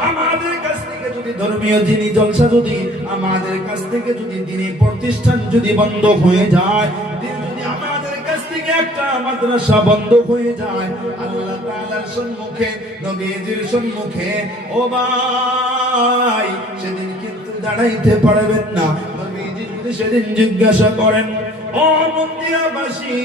আমাদের কাছ থেকে যদি ধর্মীয় দ্বীনি জলসা, যদি আমাদের কাছ থেকে যদি দ্বীনি প্রতিষ্ঠান যদি বন্ধ হয়ে যায়, যদি আমাদের কাছ থেকে একটা মাদ্রাসা বন্ধ হয়ে যায়, আল্লাহ তাআলার সম্মুখে, নবীজির সম্মুখে, ও ভাই সেদিন কিন্তু দাঁড়াইতে পারবেন না। নবীজি যদি সেদিন জিজ্ঞাসা করেন, ও মন্দিরাবাসী,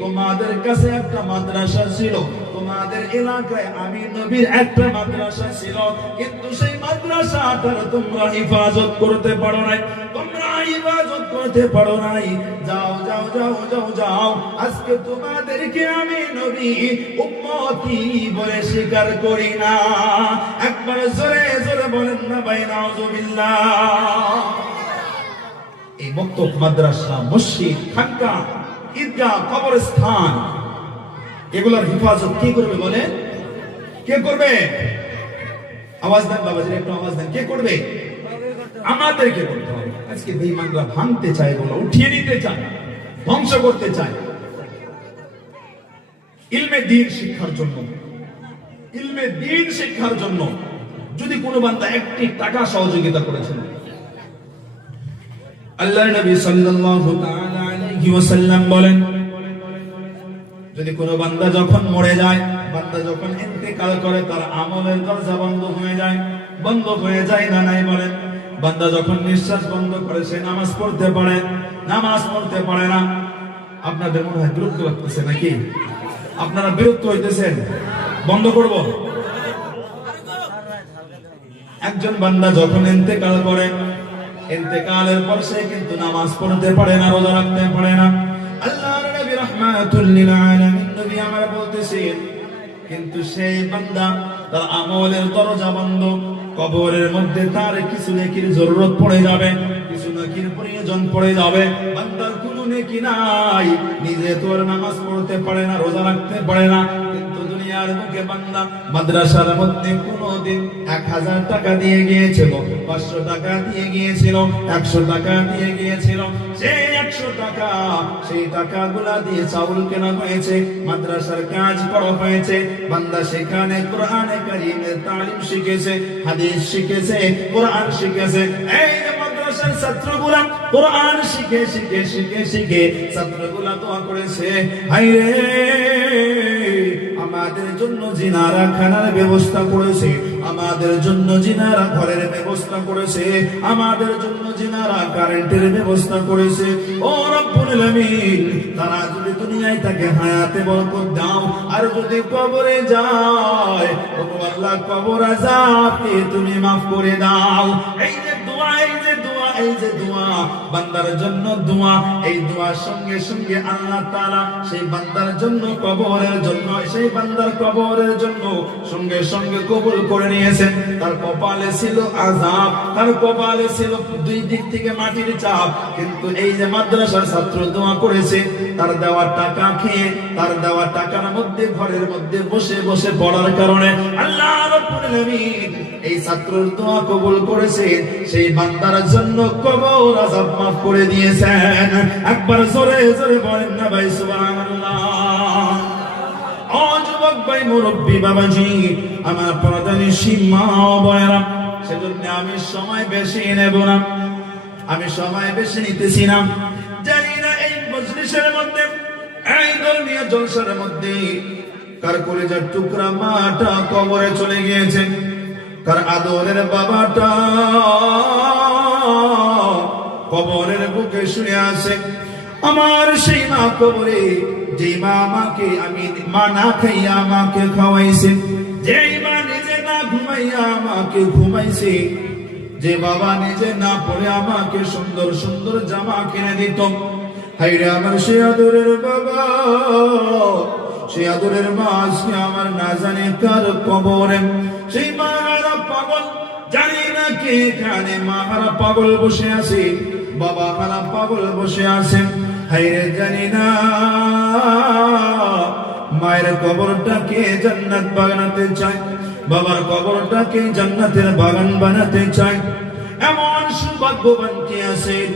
তোমাদের কাছে একটা মাদ্রাসা ছিল, তোমাদের এলাকায় আমি নবীর একটা মাদ্রাসা ছিল, কিন্তু সেই মাদ্রাসাটার তোমরা হিফাজত করতে পারো নাই, তোমরা হিফাজত করতে পারো নাই। যাও যাও যাও যাও যাও, আজকে তোমাদেরকে আমি নবী উম্মতি বলে স্বীকার করি না। একবার জোরে জোরে বলেন না ভাই, নাউজুবিল্লাহ। এই মক্তব, মাদ্রাসা, মসজিদ, খানকা, ঈদগাহ, কবরস্থান, এগুলোর হিফাজত কে করবে বলে? কে করবে? আওয়াজ দেন বাবাজি, একটু আওয়াজ দেন। কে করবে? আমাদেরকে করতে হবে। আজকে বেঈমানরা ভাঙতে চায়, এগুলো উঠিয়ে নিতে চায়, ধ্বংস করতে চায়। ইলমে দ্বীন শিক্ষার জন্য, ইলমে দ্বীন শিক্ষার জন্য যদি কোনো বান্দা একটি টাকা সহযোগিতা করেছেন, আল্লাহর নবী সাল্লাল্লাহু তাআলা আলাইহি ওয়াসাল্লাম বলেন, যদি কোনো বান্দা যখন মরে যায়, বান্দা যখন ইন্তেকাল করে, তার আমলের দরজা বন্ধ হয়ে যায়। বন্ধ হয়ে যায় না নাই বলেন? বান্দা যখন নিঃশ্বাস বন্ধ করে, সে নামাজ পড়তে পারে, নামাজ পড়তে পারে না। আপনাদের মনে হয় বিরক্ত লাগতেছে নাকি? আপনারা বিরক্ত হইতেছেন? বন্ধ করব? একজন বান্দা যখন ইন্তেকাল করে, ইন্তেকালের পর সে কিন্তু নামাজ পড়তে পারে না, রোজা রাখতে পারে না। আল্লাহর নবী রাহমাতুল লিল আলামিন নবী আমার বলতেছেন, কিন্তু সেই বান্দা, তার আমলের দরজা বন্ধ, কবরের মধ্যে তার কিছু নেকির জরুরত পড়ে যাবে, কিছু নেকির প্রয়োজন পড়ে যাবে। বান্দার কোনো নেকি নাই, নিজে তো নামাজ পড়তে পারে না, রোজা রাখতে পারে না, কিন্তু দুনিয়ার মুখে বান্দা মাদ্রাসার মধ্যে কোনদিন 1000 টাকা দিয়ে গিয়েছিল, 500 টাকা দিয়ে গিয়েছিল, 100 টাকা দিয়ে গিয়েছিল, সেই 100 টাকা, সেই টাকাগুলা দিয়ে চাউল কেনা হয়েছে, মাদ্রাসার কাজ করা হয়েছে। বান্দা সেখানে কোরআনে কারীমের তালিম শিখেছে, হাদিস শিখেছে, কোরআন শিখেছে। এই যে মাদ্রাসার ছাত্রগুলা কোরআন শিখে শিখে শিখে শিখে ছাত্রগুলা দোয়া করেছে, হায়রে আমাদের জন্য জিনারা খানার ব্যবস্থা করেছে, আমাদের জন্য জিনারা ঘরের ব্যবস্থা করেছে, আমাদের জন্য জিনারা কারেন্টের ব্যবস্থা করেছে। ও রব্বুল আলামিন, তারা যদি দুনিয়ায় তাকে হায়াতে বরকত দাও, আর যদি কবরে যায়, ও আল্লাহ কবর আযাবকে তুমি maaf করে দাও। এই যে দোয়া, এই যে দোয়া, এই যে দোয়া, বান্দার জন্য দোয়া, এই দোয়ার সঙ্গে সঙ্গে আল্লাহ তাআলা সেই বান্দার জন্য কবরের জন্য, সেই বান্দার কবরের জন্য সঙ্গে সঙ্গে কবুল করে নিয়েছেন। তার কপালে ছিল আযাব, তার কপালে ছিল দুই দিক থেকে মাটির চাপ, কিন্তু এই যে মাদ্রাসার ছাত্র দোয়া করেছে, তার দেওয়া টাকা খেয়ে, তার দেওয়া টাকার মধ্যে ঘরের মধ্যে বসে বসে পড়ার কারণে আল্লাহ রাব্বুল আলামিন এই ছাত্রের দোয়া কবুল করেছেন, সেই বান্দার জন্য কবর আযাব maaf করে দিয়েছেন। একবার জোরে জোরে বলেন না ভাই সুবহানাল্লাহ। ও যুবক ভাই, মুরব্বী বাবাজি, আমার প্রধানী সীমা বয়রা, সেজন্য আমি সময় বেশি নেব না, আমি সময় বেশি নিতেছি না। জানি না এই মজলিসের মধ্যে, এই ধর্মীয় জলসার মধ্যে কার কলিজার টুকরা মাটা কবরে চলে গিয়েছে, কার আদরের বাবাটা কবরের বুকে শুয়ে আছে। আমার সেই মা কবরে, যে মা আমাকে আমি মা না খাইয়া আমাকে খাওয়াইছে, যে মা নিজে না ঘুমাইয়া আমাকে ঘুমাইছে, যে বাবা নিজে না পড়ে আমাকে সুন্দর সুন্দর জামা কিনে দিত, হায়রে আমার সেই আদরের বাবা, সেই আদরের মা আজকে আমার না জানে কার কবরে। সেই মা হারা পাগল, জানি না কে এখানে মা হারা পাগল বসে আছে, বাবা হারা পাগল বসে আছে, হায়রে জানি না মায়ের কবরটাকে জান্নাত বানাতে চায়, বাবার কবরটাকে জান্নাতের বাগান বানাতে চায়। এমন সৌভাগ্যবান কে আছেন,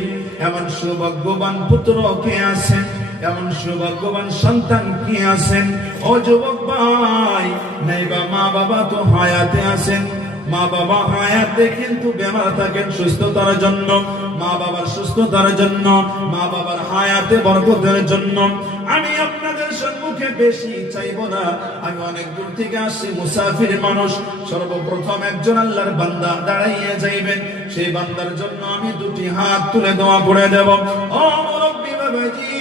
এমন সৌভাগ্যবান পুত্র কে আছেন, এমন সৌভাগ্যবান সন্তান কে আছেন? ও যুবক ভাই, নাইবা মা বাবা তো হায়াতে আছেন, মা বাবা হায়াতে কিন্তু বেমার থাকেন সুস্থতার জন্য, মা বাবার সুস্থতার জন্য, মা বাবার হায়াতে বরকতের জন্য। আমি আপনাদের সম্মুখে বেশি চাইবো না, আমি অনেক দূর থেকে আসছি, মুসাফির মানুষ। সর্বপ্রথম একজন আল্লাহর বান্দা দাঁড়াইয়া যাইবেন, সেই বান্দার জন্য আমি দুটি হাত তুলে দোয়া করে দেব। ও মুরব্বি বাবাজি,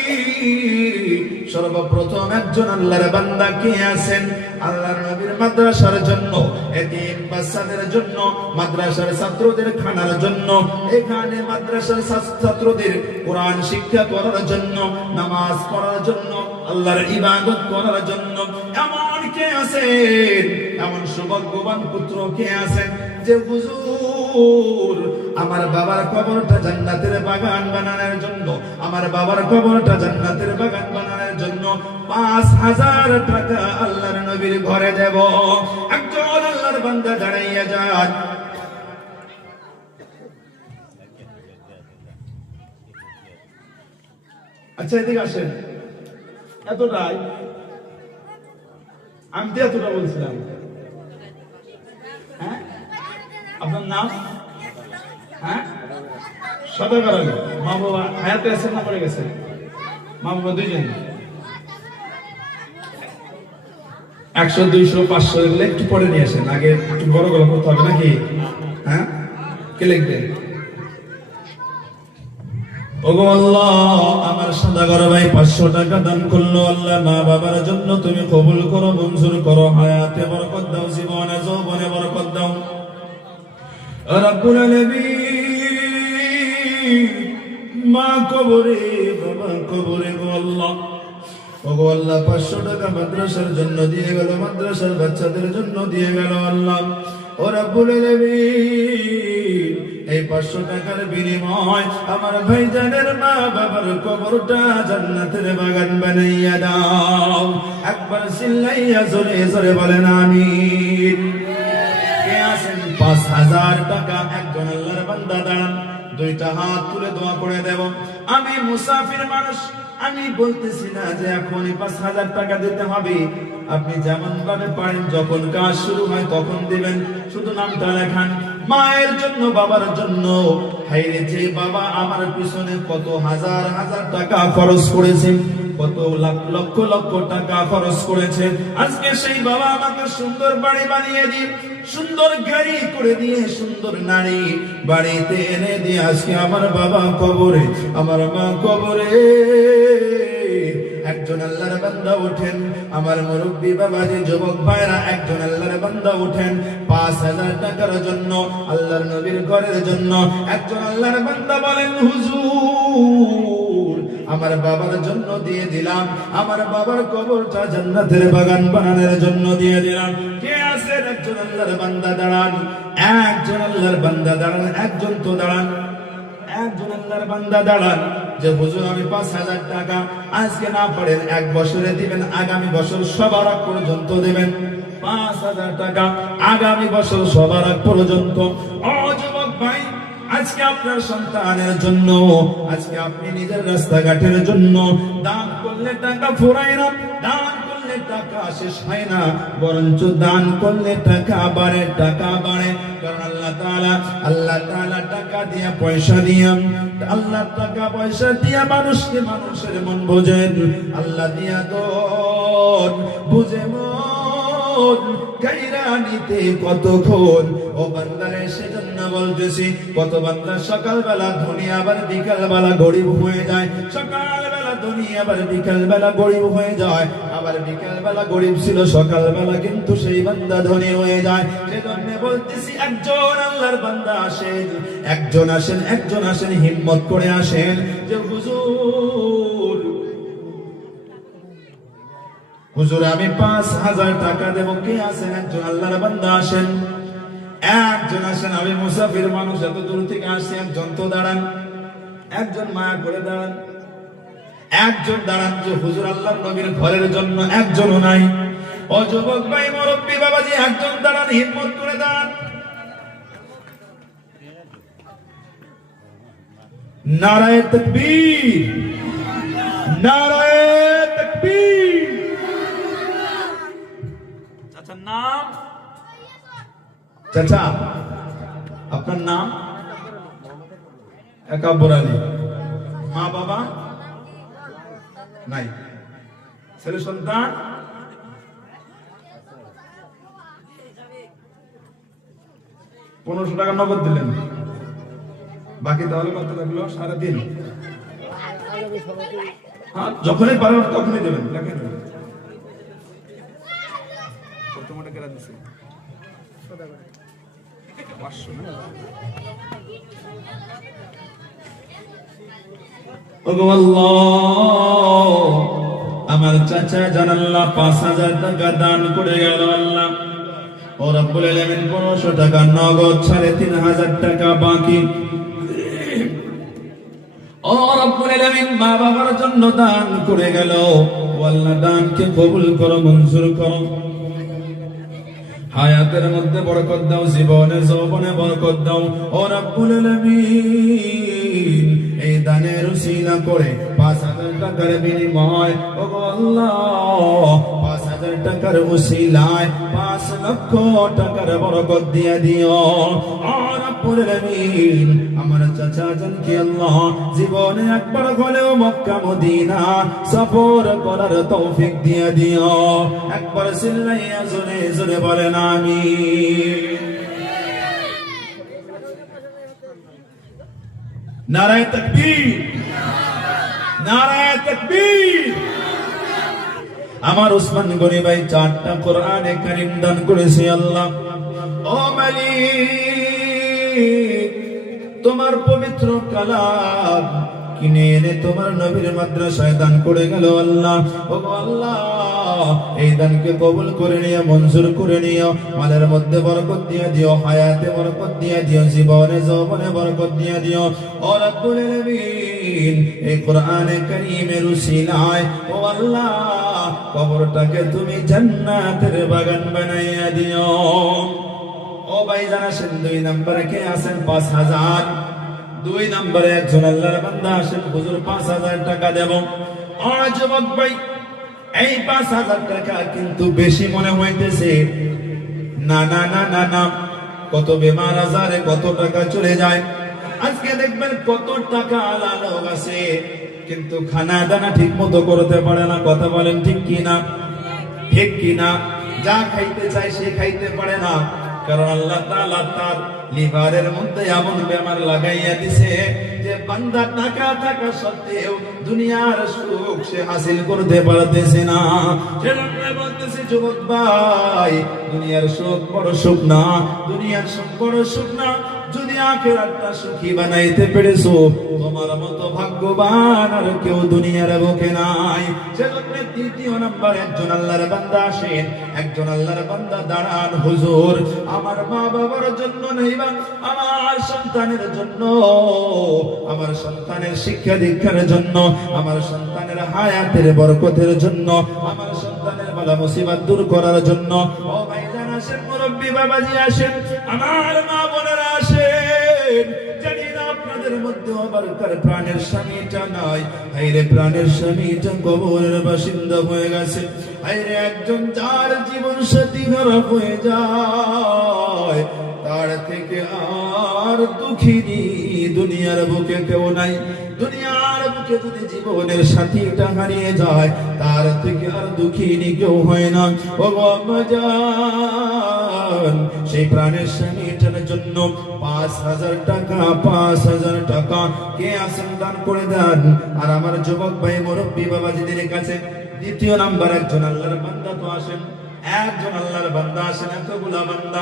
সর্বপ্রথম একজন আল্লাহর বান্দা কে আছেন? আল্লাহর নবীর মাদ্রাসার জন্য, এতিম বাচ্চাদের জন্য, মাদ্রাসার ছাত্রদের খানার জন্য, এখানে মাদ্রাসার ছাত্রদের কোরআন শিক্ষা করার জন্য, নামাজ পড়ার জন্য, আল্লাহর ইবাদত করার জন্য। এমন কে আছেন? এমন সৌভাগ্যবান পুত্র কে আছেন যে হুজুর আমার বাবার কবরটা জান্নাতের বাগান বানানোর জন্য, আমার বাবার কবরটা জান্নাতের বাগান বানানোর জন্য ৫,০০০ টাকা আল্লাহর নবীর ঘরে দেব। একজন আল্লাহর বান্দা দাঁড়াইয়া যান। আচ্ছা এদিকে আসেন। এতটাই আমি তো এতটা বলছিলাম। হ্যাঁ, আপনার নাম? হ্যাঁ, সদাগর আলী। মা বাবা হায়াতে আছেন না মরে গেছেন? মা বাবা দুইজন। ১০০, ২০০, ৫০০ এগুলো একটু পরে নিয়ে আসেন, আগে একটু বড় গল্প করতে হবে নাকি? হ্যাঁ, কে লিখবেন? ওগো আল্লাহ, আমার সদাগর ভাই ৫০০ টাকা দান করলো, আল্লাহ মা বাবার জন্য তুমি কবুল করো, মঞ্জুর করো, হায়াতে বরকত দাও, জীবনে যৌবনে বরকত দাও রব্বুল আলামিন। মা কবরে, বাবা কবরে, গো আল্লাহ, ওগো আল্লাহ ৫০০ টাকা মাদ্রাসার জন্য দিয়ে গেল, মাদ্রাসার বাচ্চাদের জন্য দিয়ে গেল আল্লাহ। ও রব্বুল আলামিন, এই ৫০০ টাকার বিনিময় আমার ভাইজানের মা বাবার কবরটা জান্নাতের বাগান বানাইয়া দাও। একবার চিল্লাইয়া জোরে জোরে বলেন আমিন। কে আছেন ৫,০০০ টাকা? একজন আল্লাহর বান্দা দাঁড়ান, দুইটা হাত তুলে দোয়া করে দেব। আমি মুসাফির মানুষ, আমি বলতেছি না যে এখনই ৫,০০০ টাকা দিতে হবে। আপনি যেমন ভাবে পারেন, যখন কাজ শুরু হয় তখন দিবেন, শুধু নামটা লেখান। মায়ের জন্য, বাবার জন্য। হায়রে, যে বাবা আমার পিছনে কত হাজার হাজার টাকা খরচ করেছে, কত লক্ষ লক্ষ টাকা খরচ করেছে, আজকে সেই বাবা আমাকে সুন্দর বাড়ি বানিয়ে দিয়ে, সুন্দর গাড়ি করে দিয়ে, সুন্দর নারী বাড়িতে এনে দিয়ে, আজকে আমার বাবা কবরে, আমার মা কবরে। একজন আল্লাহর বান্দা ওঠেন, আমার মুরব্বী বাবাজি, যুবক ভাইরা, একজন আল্লাহর বান্দা ওঠেন ৫,০০০ টাকার জন্য, আল্লাহর নবীর ঘরের জন্য। একজন আল্লাহর বান্দা বলেন, হুজুর আমার বাবার জন্য দিয়ে দিলাম, আমার বাবার কবরটা জান্নাতের বাগান বানানোর জন্য দিয়ে দিলাম। কে আছেন? একজন আল্লাহর বান্দা দাঁড়ান, একজন আল্লাহর বান্দা দাঁড়ান, একজন তো দাঁড়ান, একজন আল্লাহর বান্দা দাঁড়ান। যে হুজুর আমি ৫,০০০ টাকা আজকে না পারেন ১ বছরে দিবেন, আগামী বছর সবার আগ পর্যন্ত দিবেন। ৫,০০০ টাকা আগামী বছর সবার আগ পর্যন্ত। ও যুবক ভাই, আজকে আপনার সন্তানের জন্য, আজকে আপনি নিজের রাস্তাঘাটের জন্য দান করলে টাকা ফুরায় না, দান করলে টাকা শেষ হয় না, বরঞ্চ দান করলে টাকা বাড়ে, টাকা বাড়ে। কারণ আল্লাহ তাআলা টাকা দিয়া, পয়সা দিয়া, আল্লাহ টাকা পয়সা দিয়া মানুষকে মানুষের মন বোঝেন, আল্লাহ দিয়া তো বুঝে মন। মন গাইরা নিতে কতক্ষণ। ও বান্দারে সেজন্য বলতেছি, কত বান্দা সকালবেলা ধনী আবার বিকালবেলা গরিব হয়ে যায়, সকালবেলা ধনী আবার বিকালবেলা গরিব হয়ে যায়, আবার বিকালবেলা গরিব ছিল সকালবেলা কিন্তু সেই বান্দা ধনী হয়ে যায়। সেজন্য বলতেছি একজন আল্লাহর বান্দা আসেন, একজন আসেন হিম্মত করে আসেন যে হুজুর আমি 5,000 টাকা দেব। কে আছেন? একজন আল্লাহর বান্দা আসেন, একজন আসেন। আমি মুসাফির মানুষ, এত দূর থেকে আসছি, একজন তো দাঁড়ান, একজন মায়া করে দাঁড়ান, একজন দাঁড়ান। যে হুজুর আল্লাহর নবীর ঘরের জন্য একজনও নাই। ও যুবক ভাই, মুরব্বী বাবাজি, একজন দাঁড়ান, হিম্মত করে দাঁড়ান। নারায়ে তাকবীর, নারায়ে তাকবীর। চাচার নাম? চাচা আপনার নাম? একাব্বর আলী। মা বাবা নাই? ছেলে সন্তান? $1500 নগদ দিলেন, বাকি তাহলে কত লাগলো? 3.5। হ্যাঁ, যখনই পারেন তখনই দেবেন, লেখে দেবেন। কত মোটা কেরা দিছে? 500 না? ওগো আল্লাহ, আমার চাচা জানাল্লাহ 5,000 টাকা দান করে গেল। আল্লাহ ও রব্বুল আলামিন 1500 টাকা নগদ, 3,500 টাকা বাকি। ও রব্বুল আলামিন মা বাবার জন্য দান করে গেল। ও আল্লাহ, দানকে কবুল করো, মঞ্জুর করো। হায়াতের মধ্যে বরকত দাও, জীবনে যৌবনে বরকত দাও। ও রব্বুল আলামিন এই দানের উসিলা করে 5,000 টাকার বিনিময়, ও আল্লাহ 5,000 টাকার উসিলায় 5 লক্ষ টাকার বরকত দিয়ে দিও। ও রব্বুল আলামিন আমার চাচা জানকে আল্লাহ জীবনে একবার হলেও মক্কা মদিনা সফর করার তৌফিক দিয়ে দিও। একবার চিল্লাইয়া জোরে জোরে বলেন আমিন। নারায়ে তাকবীর, নারায়ে তাকবীর। আমার ওসমান গনি ভাই 4টা কোরআনে কারীম দান করেছে। আল্লাহ ও মালিক, তোমার পবিত্র কালাম কিনে এনে তোমার নবীর মাদ্রাসায় দান করে গেল। আল্লাহ ও আল্লাহ, এই দানকে কবুল করে নিও, মঞ্জুর করে নিও। মালের মধ্যে বরকত দিয়ে দিও, হায়াতে বরকত দিয়ে দিও, জীবনে যৌবনে বরকত দিয়ে দিও। ও রব্বুল আলামিন এই কোরআনে কারীমের উসিলায় ও আল্লাহ কবরটাকে তুমি জান্নাতের বাগান বানাইয়া দিও। ও ভাই যারা আসেন 2 নম্বরে কে আছেন? 5,000। 2 নম্বরে একজন আল্লাহর বান্দা আসেন, হুজুর 5,000 টাকা দেব। ও যুবক ভাই, এই 5,000 টাকা কিন্তু বেশি মনে হইতেছে। না না না না না, কত বেমার আজারে কত টাকা চলে যায়। আজকে দেখবেন কত টাকা আলা লোক আছে কিন্তু খানা দানা ঠিক মতো করতে পারে না। কথা বলেন ঠিক কিনা? ঠিক কিনা? যা খাইতে চায় সে খাইতে পারে না, কারণ আল্লাহ তাআলা তার লিভারের মধ্যে এমন বেমার লাগাইয়া দিছে যে বান্দা টাকা থাকা সত্ত্বেও দুনিয়ার সুখ সে হাসিল করতে পারতেছে না। সেজন্য বলতেছি যুবক ভাই, দুনিয়ার সুখ বড় সুখ না, দুনিয়ার সুখ বড় সুখ না। যদি আখিরাতটা সুখী বানাইতে পেরেছো, তোমার মতো ভাগ্যবান আর কেউ দুনিয়ার বুকে নাই। সেজন্য 2 নম্বর একজন আল্লাহর বান্দা আসেন, একজন আল্লাহর বান্দা দাঁড়ান, হুজুর আমার মা বাবার জন্য নইবা আমার সন্তানের জন্য, আমার সন্তানের শিক্ষা দীক্ষার জন্য, আমার সন্তানের হায়াতের বরকতের জন্য, আমার সন্তানের বালা মুসিবত দূর করার জন্য। ও ভাইজান আসেন, মুরব্বী বাবাজি আসেন, আমার মা বোনেরা আসেন। জানি না আপনাদের মধ্যে আবার কার প্রাণের স্বামীটা নাই। হায়রে প্রাণের স্বামীটা কবরের বাসিন্দা হয়ে গেছে। হায়রে একজন যার জীবন সাথী খারাপ হয়ে যায়, তার থেকে আর দুঃখিনী দুনিয়ার বুকে কেউ নাই। দুনিয়ার বুকে থেকে যদি জীবনের সাথীটা হারিয়ে যায়, তার থেকে আর দুঃখিনী কেউ হয় না। ও আম্মাজান, সেই প্রাণের স্বামীটার জন্য 5,000 টাকা, 5,000 টাকা কে আছেন দান করে দেন। আর আমার যুবক ভাই মুরব্বী বাবাজিদের কাছে দ্বিতীয় নাম্বার একজন আল্লাহর বান্দা তো আসেন, একজন আল্লাহর বান্দা আসেন। এতগুলা বান্দা,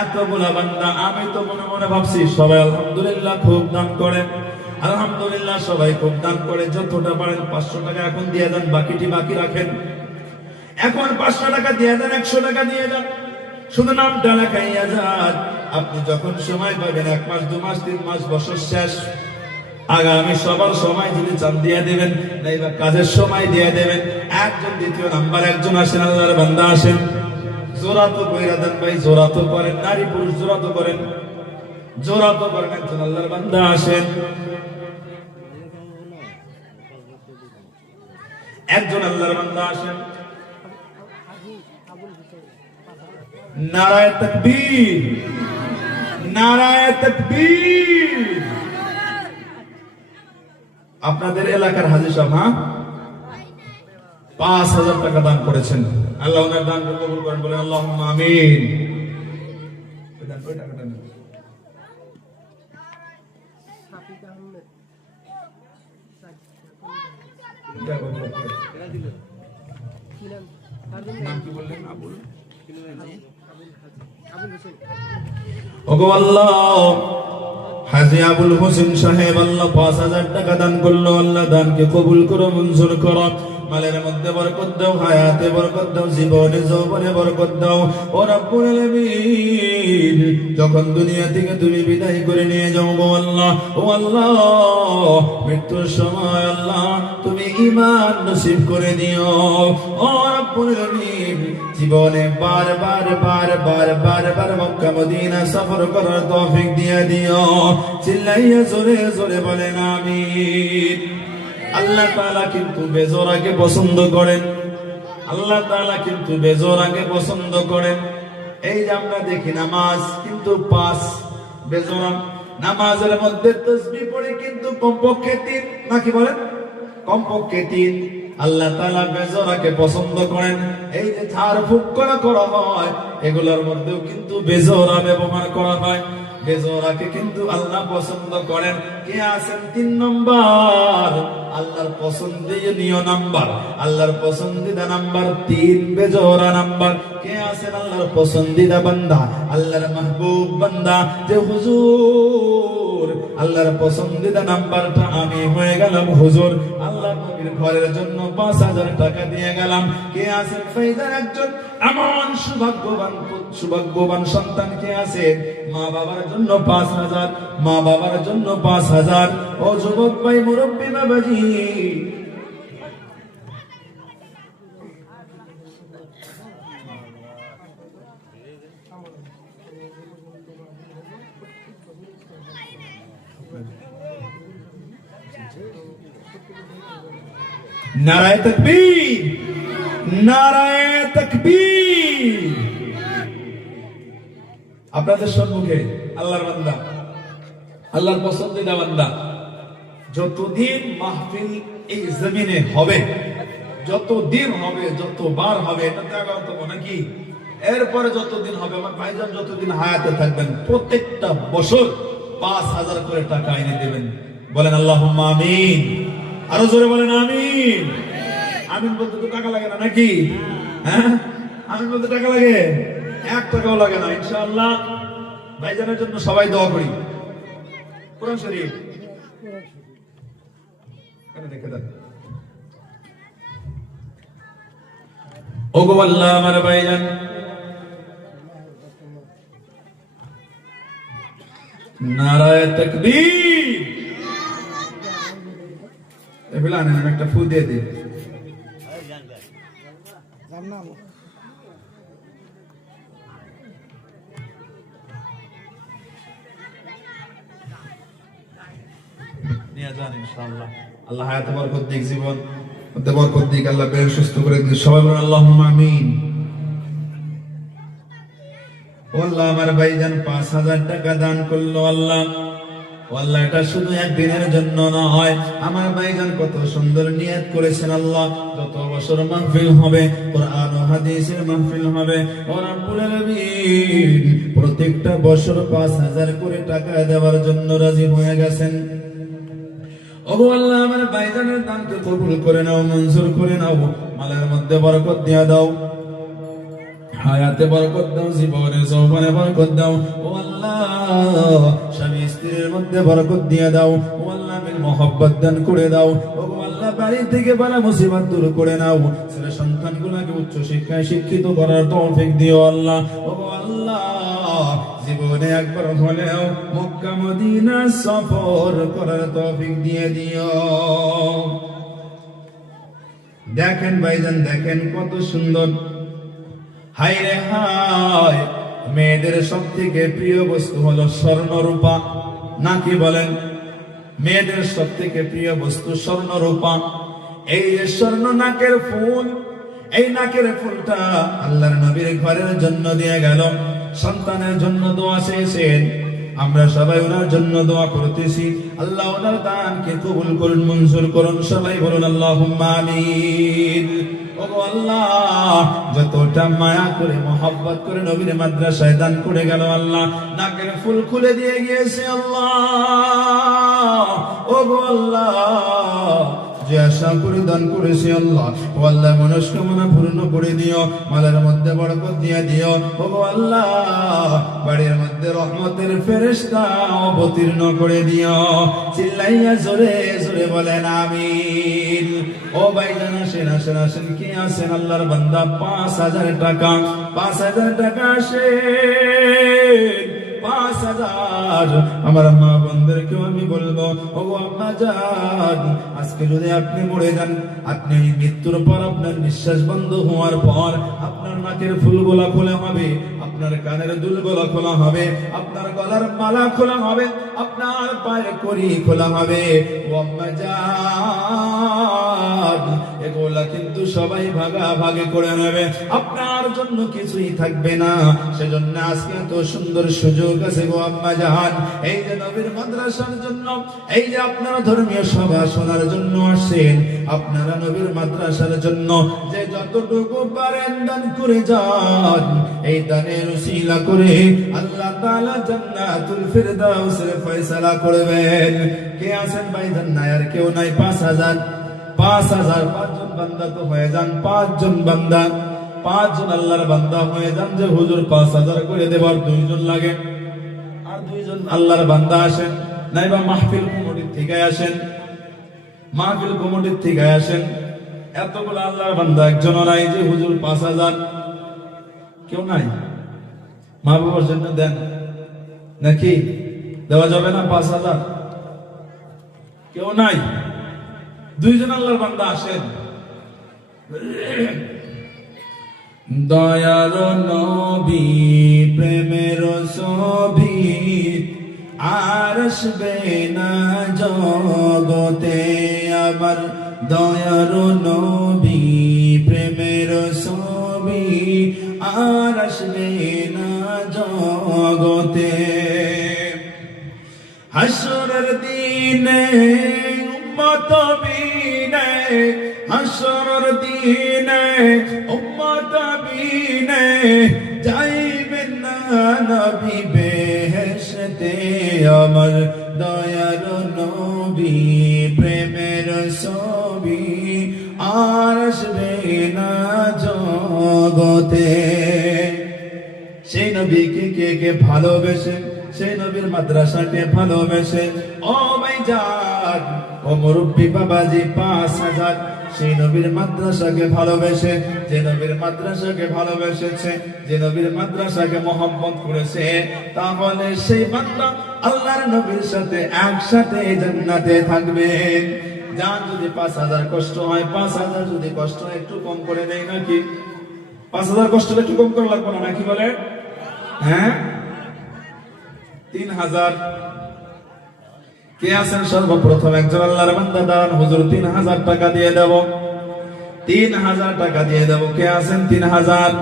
এতগুলা বান্দা, আমি তো মনে মনে ভাবছি সবাই আলহামদুলিল্লাহ খুব দান করেন, আলহামদুলিল্লাহ সবাই খুব দান করে। যতটা পারেন 500 টাকা এখন দিয়ে দেন, বাকিটি বাকি রাখেন। এখন 500 টাকা দিয়ে দেন, 100 টাকা দিয়ে দেন, শুধু নামটা লেখাইয়া যান। আপনি যখন সময় পাবেন, 1 মাস 2 মাস 3 মাস, বছর শেষ, আগামী সবার সময় যদি চান দিয়ে দেবেন, নাইবা কাজের সময় দিয়ে দেবেন। একজন দ্বিতীয় নাম্বার একজন আসেন, আল্লাহর বান্দা আসেন, জোড়া তো কইরা দেন ভাই, জোড়া তো করেন, নারী পুরুষ জোড়া তো করেন, জোড়া তো করেন। একজন আল্লাহর বান্দা আসেন, একজন আল্লাহর বান্দা আসেন। নারায়ে তাকবীর, নারায়ে তাকবীর। আপনাদের এলাকার হাজী সাহেব, হ্যাঁ, 5,000 টাকা দান করেছেন। আল্লাহ ওনার দান কবুল করেন, বলেন আল্লাহুম্মা আমিন। ওগো আল্লাহ, হাজী আবুল হোসেন সাহেব আল্লাহ 5,000 টাকা দান করলো। আল্লাহ দানকে কবুল করো, মঞ্জুর করো। মালের মধ্যে বরকত দাও, হায়াতে বরকত দাও, জীবনে যৌবনে বরকত দাও। ও রব্বুল আলামিন, যখন দুনিয়া থেকে তুমি বিদায় করে নিয়ে যাও গো আল্লাহ, ও আল্লাহ, মৃত্যুর সময় আল্লাহ তুমি ঈমান নসিব করে দিও। ও রব্বুল আলামিন, জীবনে বারবার বারবার বারবার মক্কা মদিনা সফর করার তৌফিক দিয়ে দিও। চিল্লাইয়া জোরে জোরে বলেন আমিন। আল্লাহ তাআলা কিন্তু বেজোরাকে পছন্দ করেন, আল্লাহ তাআলা কিন্তু বেজোরাকে পছন্দ করেন। এই যে আমরা দেখি নামাজ কিন্তু 5 বেজোরা, নামাজের মধ্যে তাসবিহ পড়ে কিন্তু কমপক্ষে 3, নাকি বলেন? কমপক্ষে 3। আল্লাহ তাআলা বেজোরাকে পছন্দ করেন। এই যে ঝাড় ফুঁক করা হয়, এগুলোর মধ্যেও কিন্তু বেজোরা ব্যবহার করা হয়। বেজোরাকে কিন্তু আল্লাহ পছন্দ করেন। কে আছেন 3 নম্বর? আল্লাহর পছন্দনীয় নাম্বার, আল্লাহর পছন্দিদা নাম্বার 3, বেজোরা নাম্বার। কে আছেন আল্লাহর পছন্দিদা বান্দা, আল্লাহর মাহবুব বান্দা, যে হুজুর আল্লাহর পছন্দিদা নাম্বারটা আমি হয়ে গেলাম হুজুর, আল্লাহ নবীর ঘরের জন্য 5,000 টাকা দিয়ে গেলাম। কে আছেন ফাইদার একজন এমন সুভাগ্যবান সন্তান? কে আছে মা বাবার জন্য 5,000, মা বাবার জন্য 5,000? ও যুবক ভাই মুরব্বী বাবাজি, নারায়ে তাকবীর, নারায়ে তাকবীর। আপনাদের সম্মুখে আল্লাহর বান্দা, আল্লাহর পছন্দিদা বান্দা, যতদিন মাহফিল এই জমিনে হবে, যতদিন হবে, যতবার হবে, এটা তো নাকি এরপরে যতদিন হবে, আমার ভাইজান যতদিন হায়াতে থাকবেন, প্রত্যেকটা বছর 5,000 করে টাকা এনে দেবেন। বলেন আল্লাহুম্মা আমিন। আরো জোরে বলেন আমিন। আমিন বলতে তো টাকা লাগে না, নাকি? হ্যাঁ, আমিন বলতে টাকা লাগে? 1 টাকাও লাগে না। ইনশাআল্লাহ ভাইজানের জন্য সবাই দোয়া করি। কোরআন শরীফ দেখে দেন। ওগো আল্লাহ, আমার ভাইজান নারায়ে তাকবীর। এবেলা না একটা ফু দিয়ে দিন। নিয়ে যান ইনশাআল্লাহ। আল্লাহ হায়াতে বরকত দিক, জীবন মধ্যে বরকত দিক, আল্লাহ বের সুস্থ করে দিক। সবাই বলেন আল্লাহুম্মা আমিন। ও আল্লাহ, আমার ভাইজান 5,000 টাকা দান করলো। আল্লাহ, ও আল্লাহ এটা শুধু একদিনের জন্য নয়, আমার ভাইজান কত সুন্দর নিয়ত করেছেন আল্লাহ, যত বছর মাহফিল হবে, কোরআন ও হাদিসের মাহফিল হবে, ও রব্বুল আলামিন প্রত্যেকটা বছর 5,000 করে টাকা দেওয়ার জন্য রাজি হয়ে গেছেন। ওগো আল্লাহ, আমার ভাইজানের দানকে কবুল করে নাও, মঞ্জুর করে নাও, মালের মধ্যে বরকত দিয়া দাও, হায়াতে বরকত দাও, জীবনে যৌবনে বরকত দাও। ও আল্লাহ, স্বামী স্ত্রীর মধ্যে বরকত দিয়ে দাও। ও আল্লাহ, মিল মোহব্বত দান করে দাও। ও আল্লাহ, বাড়ি থেকে বালা মুসিবত দূর করে নাও, ছেলে সন্তানগুলোকে উচ্চ শিক্ষায় শিক্ষিত করার তৌফিক দিও আল্লাহ। ও আল্লাহ, জীবনে একবার হলেও মক্কা মদিনা সফর করার তৌফিক দিয়ে দিও। দেখেন ভাইজান, দেখেন কত সুন্দর। হায় রে হায়, মেয়েদের সব থেকে প্রিয় বস্তু হলো স্বর্ণ রূপা, নাকি বলেন? মেয়েদের সব থেকে প্রিয় বস্তু স্বর্ণ রূপা। এই যে স্বর্ণ নাকের ফুল, এই নাকের ফুলটা আল্লাহর নবীর ঘরের জন্য দিয়ে গেল, সন্তানের জন্য দোয়া চেয়েছেন। আমরা সবাই ওনার জন্য দোয়া করতেছি, আল্লাহ ওনার দানকে কবুল করুন, মঞ্জুর করুন। সবাই বলুন আল্লাহুম্মা আমিন। ওগো আল্লাহ, যতটা মায়া করে মহব্বত করে নবীর মাদ্রাসায় দান করে গেল আল্লাহ, নাকের ফুল খুলে দিয়ে গিয়েছে আল্লাহ। ওগো আল্লাহ, যে আশা করে দান করেছে আল্লাহ, ও আল্লাহ মনস্কামনা পূর্ণ করে দিও, মালের মধ্যে বরকত দিয়ে দিও। ওগো আল্লাহ, বাড়ির মধ্যে রহমতের ফেরেশতা অবতীর্ণ করে দিও। চিল্লাইয়া জোরে জোরে বলেন আমিন। ও ভাইজান, আসেন আসেন আসেন, কি আছেন আল্লাহর বান্দা? 5,000 টাকা, 5,000 টাকা আসেন, 5,000। আমার মা বোনদেরকেও আমি বলবো, ও আম্মা জান, আজকে যদি আপনি মরে যান, আপনি মৃত্যুর পর আপনার নিঃশ্বাস বন্ধ হওয়ার পর আপনার নাকের ফুলগুলা খোলা হবে, আপনার কানের দুলগুলা খোলা হবে, আপনার গলার মালা খোলা হবে, আপনার পায়ের কড়ি খোলা হবে। ও আম্মা জান, এগুলা কিন্তু সবাই ভাগাভাগি করে নেবে, আপনার জন্য কিছুই থাকবে না। সেজন্য আজকে এত সুন্দর সুযোগ আছে গো আম্মা জান, এই যে নবীর মাদ্রাসার জন্য, এই যে আপনারা ধর্মীয় সভা শোনার জন্য আসেন, আপনারা নবীর মাদ্রাসার জন্য যে যতটুকু পারেন দান করে যান, এই দানের উসিলা করে আল্লাহ তাআলা জান্নাতুল ফিরদাউসের ফয়সালা করবেন। কে আছেন ভাইজান? নাই আর কেউ নাই? 5,000, 5,000, 5 জন বান্দা তো হয়ে যান, 5 জন বান্দা, 5 জন আল্লাহর বান্দা হয়ে যান। যে হুজুর 5,000 করে দেবার 2 জন লাগে, আর 2 জন আল্লাহর বান্দা আসেন, নাইবা মাহফিল কমিটির থেকে আসেন, মাহফিল কমিটির থেকে আসেন। এতগুলো আল্লাহর বান্দা, একজনও নাই যে হুজুর 5,000। কেউ নাই? মা বাবার জন্য দেন, নাকি দেওয়া যাবে না 5,000? কেউ নাই? 2 জন আল্লাহর বান্দা আসেন। দয়ার নবী প্রেমের ছবি আর আসবে না জগতে আমার, দয়ার নবী প্রেমের ছবি আর আসবে না জগতে। হাসরের দিনে উম্মত বিনে, হাসরের দিনে উম্মত বিনে যাইবেন না নবী বেহেশতে আমার, দয়ার নবী প্রেমের ছবি আর আসবে না জগতে। সেই নবীকে কে কে ভালোবেসে, সেই নবীর মাদ্রাসাকে ভালোবেসে, ও ভাইজান, ও মুরব্বী বাবাজি, 5,000 সেই নবীর মাদ্রাসাকে ভালোবেসে, যে নবীর মাদ্রাসাকে ভালোবেসেছে, যে নবীর মাদ্রাসাকে মহব্বত করেছে, তাহলে সেই বান্দা আল্লাহর নবীর সাথে একসাথে জান্নাতে থাকবে। যান, যদি 5,000 কষ্ট হয়, 5,000 যদি কষ্ট হয়, একটু কম করে দেয় নাকি? 5,000 কষ্ট একটু কম করে লাগবে না, নাকি বলে? হ্যাঁ, 3,000। কে আছেন সর্বপ্রথম? একজন আল্লাহর বান্দা দাঁড়ান, হুজুর 3,000 টাকা দিয়ে দেব, 3,000 টাকা দিয়ে দেব। কে আছেন? 3,000।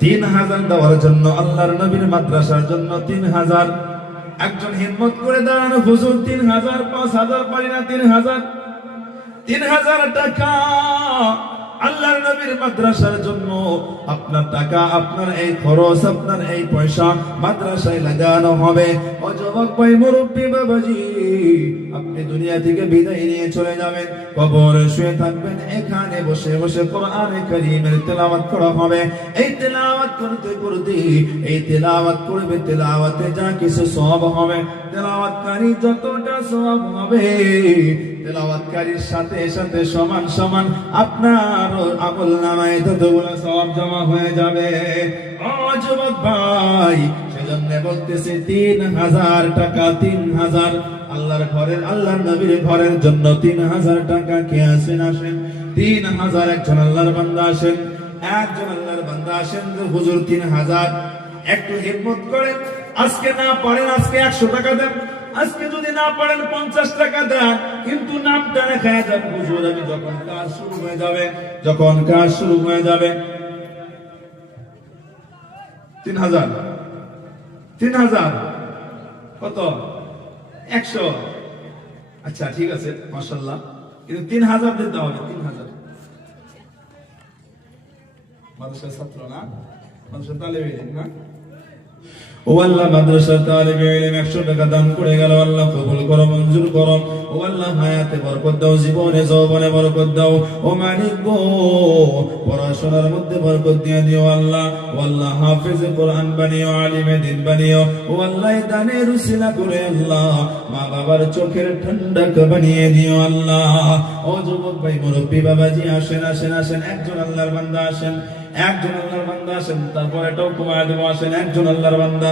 3,000 দেওয়ার জন্য, আল্লাহর নবীর মাদ্রাসার জন্য 3,000। একজন হিম্মত করে দাঁড়ানো, হুজুর 3000, 5000 পারি না, 3000, 3000 টাকা আল্লাহর নবীর মাদ্রাসার জন্য। আপনার টাকা, আপনার এই খরচ, আপনার এই পয়সা মাদ্রাসায় লাগানো হবে। ও যুবক ভাই, মুরব্বী বাবাজি, আপনি দুনিয়া থেকে বিদায় নিয়ে চলে যাবেন, কবরে শুয়ে থাকবেন, এখানে বসে বসে কোরআনে কারীমের তেলাওয়াত করা হবে। এই তেলাওয়াত করতে করতে, এই তেলাওয়াত করবে, তেলাওয়াতে যা কিছু সওয়াব হবে, তেলাওয়াতকারী যতটা সওয়াব হবে, তেলাওয়াতকারীর সাথে সাথে সমান সমান আপনার আমলনামায় ততগুলো সওয়াব জমা হয়ে যাবে। ও যুবক ভাই, সেজন্য বলতেছি 3000 টাকা, 3000 আল্লাহর ঘরের, আল্লাহর নবীর ঘরের জন্য 3000 টাকা। কে আসেন? আসেন 3000। একজন আল্লাহর বান্দা আসেন, একজন আল্লাহর বান্দা আসেন। হুজুর 3000, একটু হিম্মত করেন। আজকে না পারেন, আজকে 100 টাকা দেন, আজকে যদি না পারেন 50 টাকা দেন, কিন্তু নামটা লেখা যাবে। হুজুর আমি যখন কাজ শুরু হয়ে যাবে, যখন কাজ শুরু হয়ে যাবে 3000, 3000 কত? 100। আচ্ছা ঠিক আছে, মাশাআল্লাহ, কিন্তু 3000 দিতে হবে। 3000 মাদ্রাসার ছাত্র না, মাদ্রাসার তালেবে ইলম না। ও আল্লাহ, মাদ্রাসার তালেবে ইলম 100 টাকা দান করে গেল, আল্লাহ কবুল করো, মঞ্জুর করো। ও আল্লাহ, হায়াতে বরকত দাও, জীবনে যৌবনে বরকত দাও। ও মালিক গো, পড়াশোনার মধ্যে বরকত দিয়ে দিও আল্লাহ। ও আল্লাহ, হাফেজে কোরআন বানিও, আলিমে দ্বীন বানিও। ও আল্লাহ, দানের উসিলা করে আল্লাহ মা বাবার চোখের ঠান্ডা বানিয়ে দিও আল্লাহ। ও যুবক ভাই, মুরব্বী বাবাজি, আসেন আসেন আসেন, একজন আল্লাহর বান্দা আসেন, একজন আল্লাহর বান্দা আসেন। তারপর এটাও কমায় দেবো, আসেন একজন আল্লাহর বান্দা,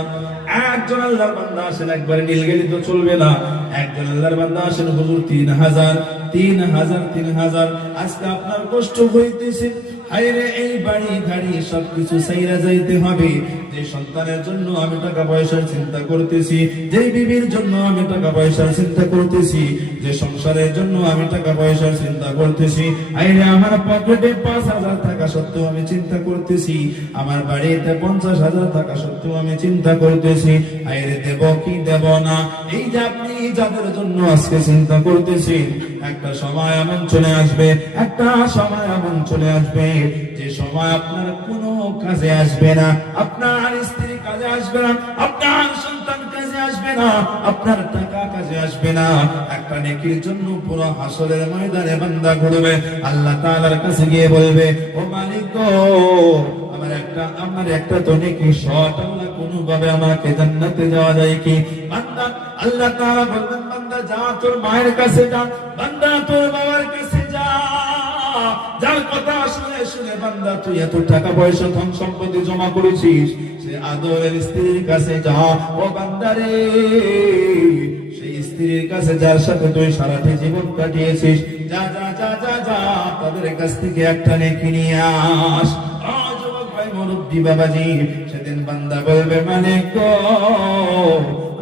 একজন আল্লাহর বান্দা আসেন। একবারে নীল গেলি তো চলবে না, একজন আল্লাহর বান্দা আসেন। হুজুর 3000, 3000, 3000। আজকে আপনার কষ্ট হইতেছে, হায়রে এই বাড়ি গাড়ি সবকিছু ছাইরা যাইতে হবে। যে সন্তানের জন্য আমি টাকা পয়সার চিন্তা করতেছি, যে বিবির জন্য আমি টাকা পয়সার চিন্তা করতেছি, যে সংসারের জন্য আমি টাকা পয়সার চিন্তা করতেছি, হায়রে আমার পকেটে 5000 টাকা সত্ত্বেও আমি চিন্তা করতেছি, আমার বাড়িতে 50,000 টাকা সত্ত্বেও আমি চিন্তা করতেছি, হায়রে দেব কি দেব না। এই যে আপনি যাদের জন্য আজকে চিন্তা করতেছি, একটা সময় এমন চলে আসবে, একটা সময় এমন চলে আসবে যে সময় আপনার কোনো কাজে আসবে না, আপনার স্ত্রী কাজে আসবে না, আপনার সন্তান কাজে আসবে না, আপনার টাকা কাজে আসবে না। একটা নেকির জন্য পুরো হাসরের ময়দানে বান্দা ঘুরবে, আল্লাহ তাআলার কাছে গিয়ে বলবে, ও মালিক গো, আমার একটা তো নেকি শর্ট, আল্লাহ কোনোভাবে আমাকে জান্নাতে যাওয়া যায় কি? বান্দা, আল্লাহ তাআলা বলবেন, বান্দা যা তোর মায়ের কাছে যা, বান্দা তোর বাবার কাছে যা, যার কথা শুনে শুনে বান্দা তুই এত টাকা পয়সা ধন সম্পত্তি জমা করেছিস, সে আদরের স্ত্রীর কাছে যা। ও বান্দারে, সেই স্ত্রীর কাছে যার সাথে তুই সারাটি জীবন কাটিয়েছিস, যা যা যা যা যা, তাদের কাছ থেকে একটা নেকি নিয়ে আস। যুবক ভাই, মুরব্বী বাবাজি, সেদিন বান্দা বলবে, মালিক গো,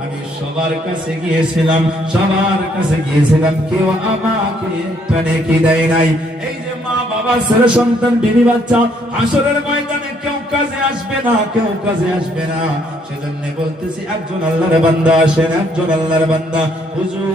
আমি সবার কাছে গিয়েছিলাম, সবার কাছে গিয়েছিলাম, কেউ আমাকে একটা নেকি দেয় নাই। এই যে মা বাবা, ছেলে সন্তান, বিবি বাচ্চা, হাসরের ময়দানে কেউ কাজে আসবে না, কেউ কাজে আসবে না। সেজন্য বলতেছি, একজন আল্লাহর বান্দা আসেন, একজন আল্লাহর বান্দা। হুজুর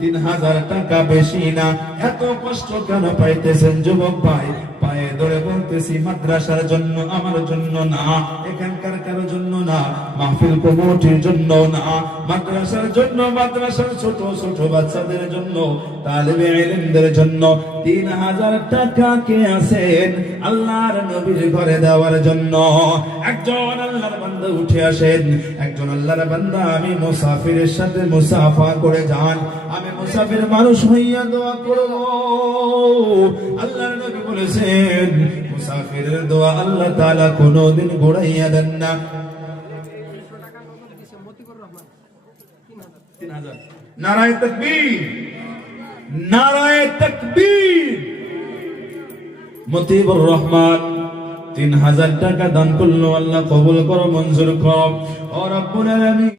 3000 টাকা বেশি না, এত কষ্ট কেন পাইতেছেন যুবক ভাই? পায়ে ধরে বলতেছি, মাদ্রাসার জন্য, আমার জন্য না, এখানকার কারো জন্য না, মাহফিল কমিটির জন্য না, মাদ্রাসার জন্য, মাদ্রাসার ছোট ছোট বাচ্চাদের জন্য, তালেবে ইলমদের জন্য 3000 টাকা কে আছেন আল্লাহর নবীর ঘরে দেওয়ার জন্য? একজন আল্লাহর বান্দা উঠে আসেন, একজন আল্লাহর বান্দা। আমি মুসাফিরের সাথে মুসাফা করে যান, আমি মুসাফির মানুষ হইয়া দোয়া করব। আল্লাহর নবী বলেছেন, মুসাফিরের দোয়া আল্লাহ তাআলা কোনদিন ঘুরাইয়া দেন না। 3000। নারায়ে তাকবীর, নারায়ে তাকবীর। মতিবুর রহমান 3000 টাকা দান করলো, আল্লাহ কবুল করো, মঞ্জুর করো। ও রব্বুল আলামিন।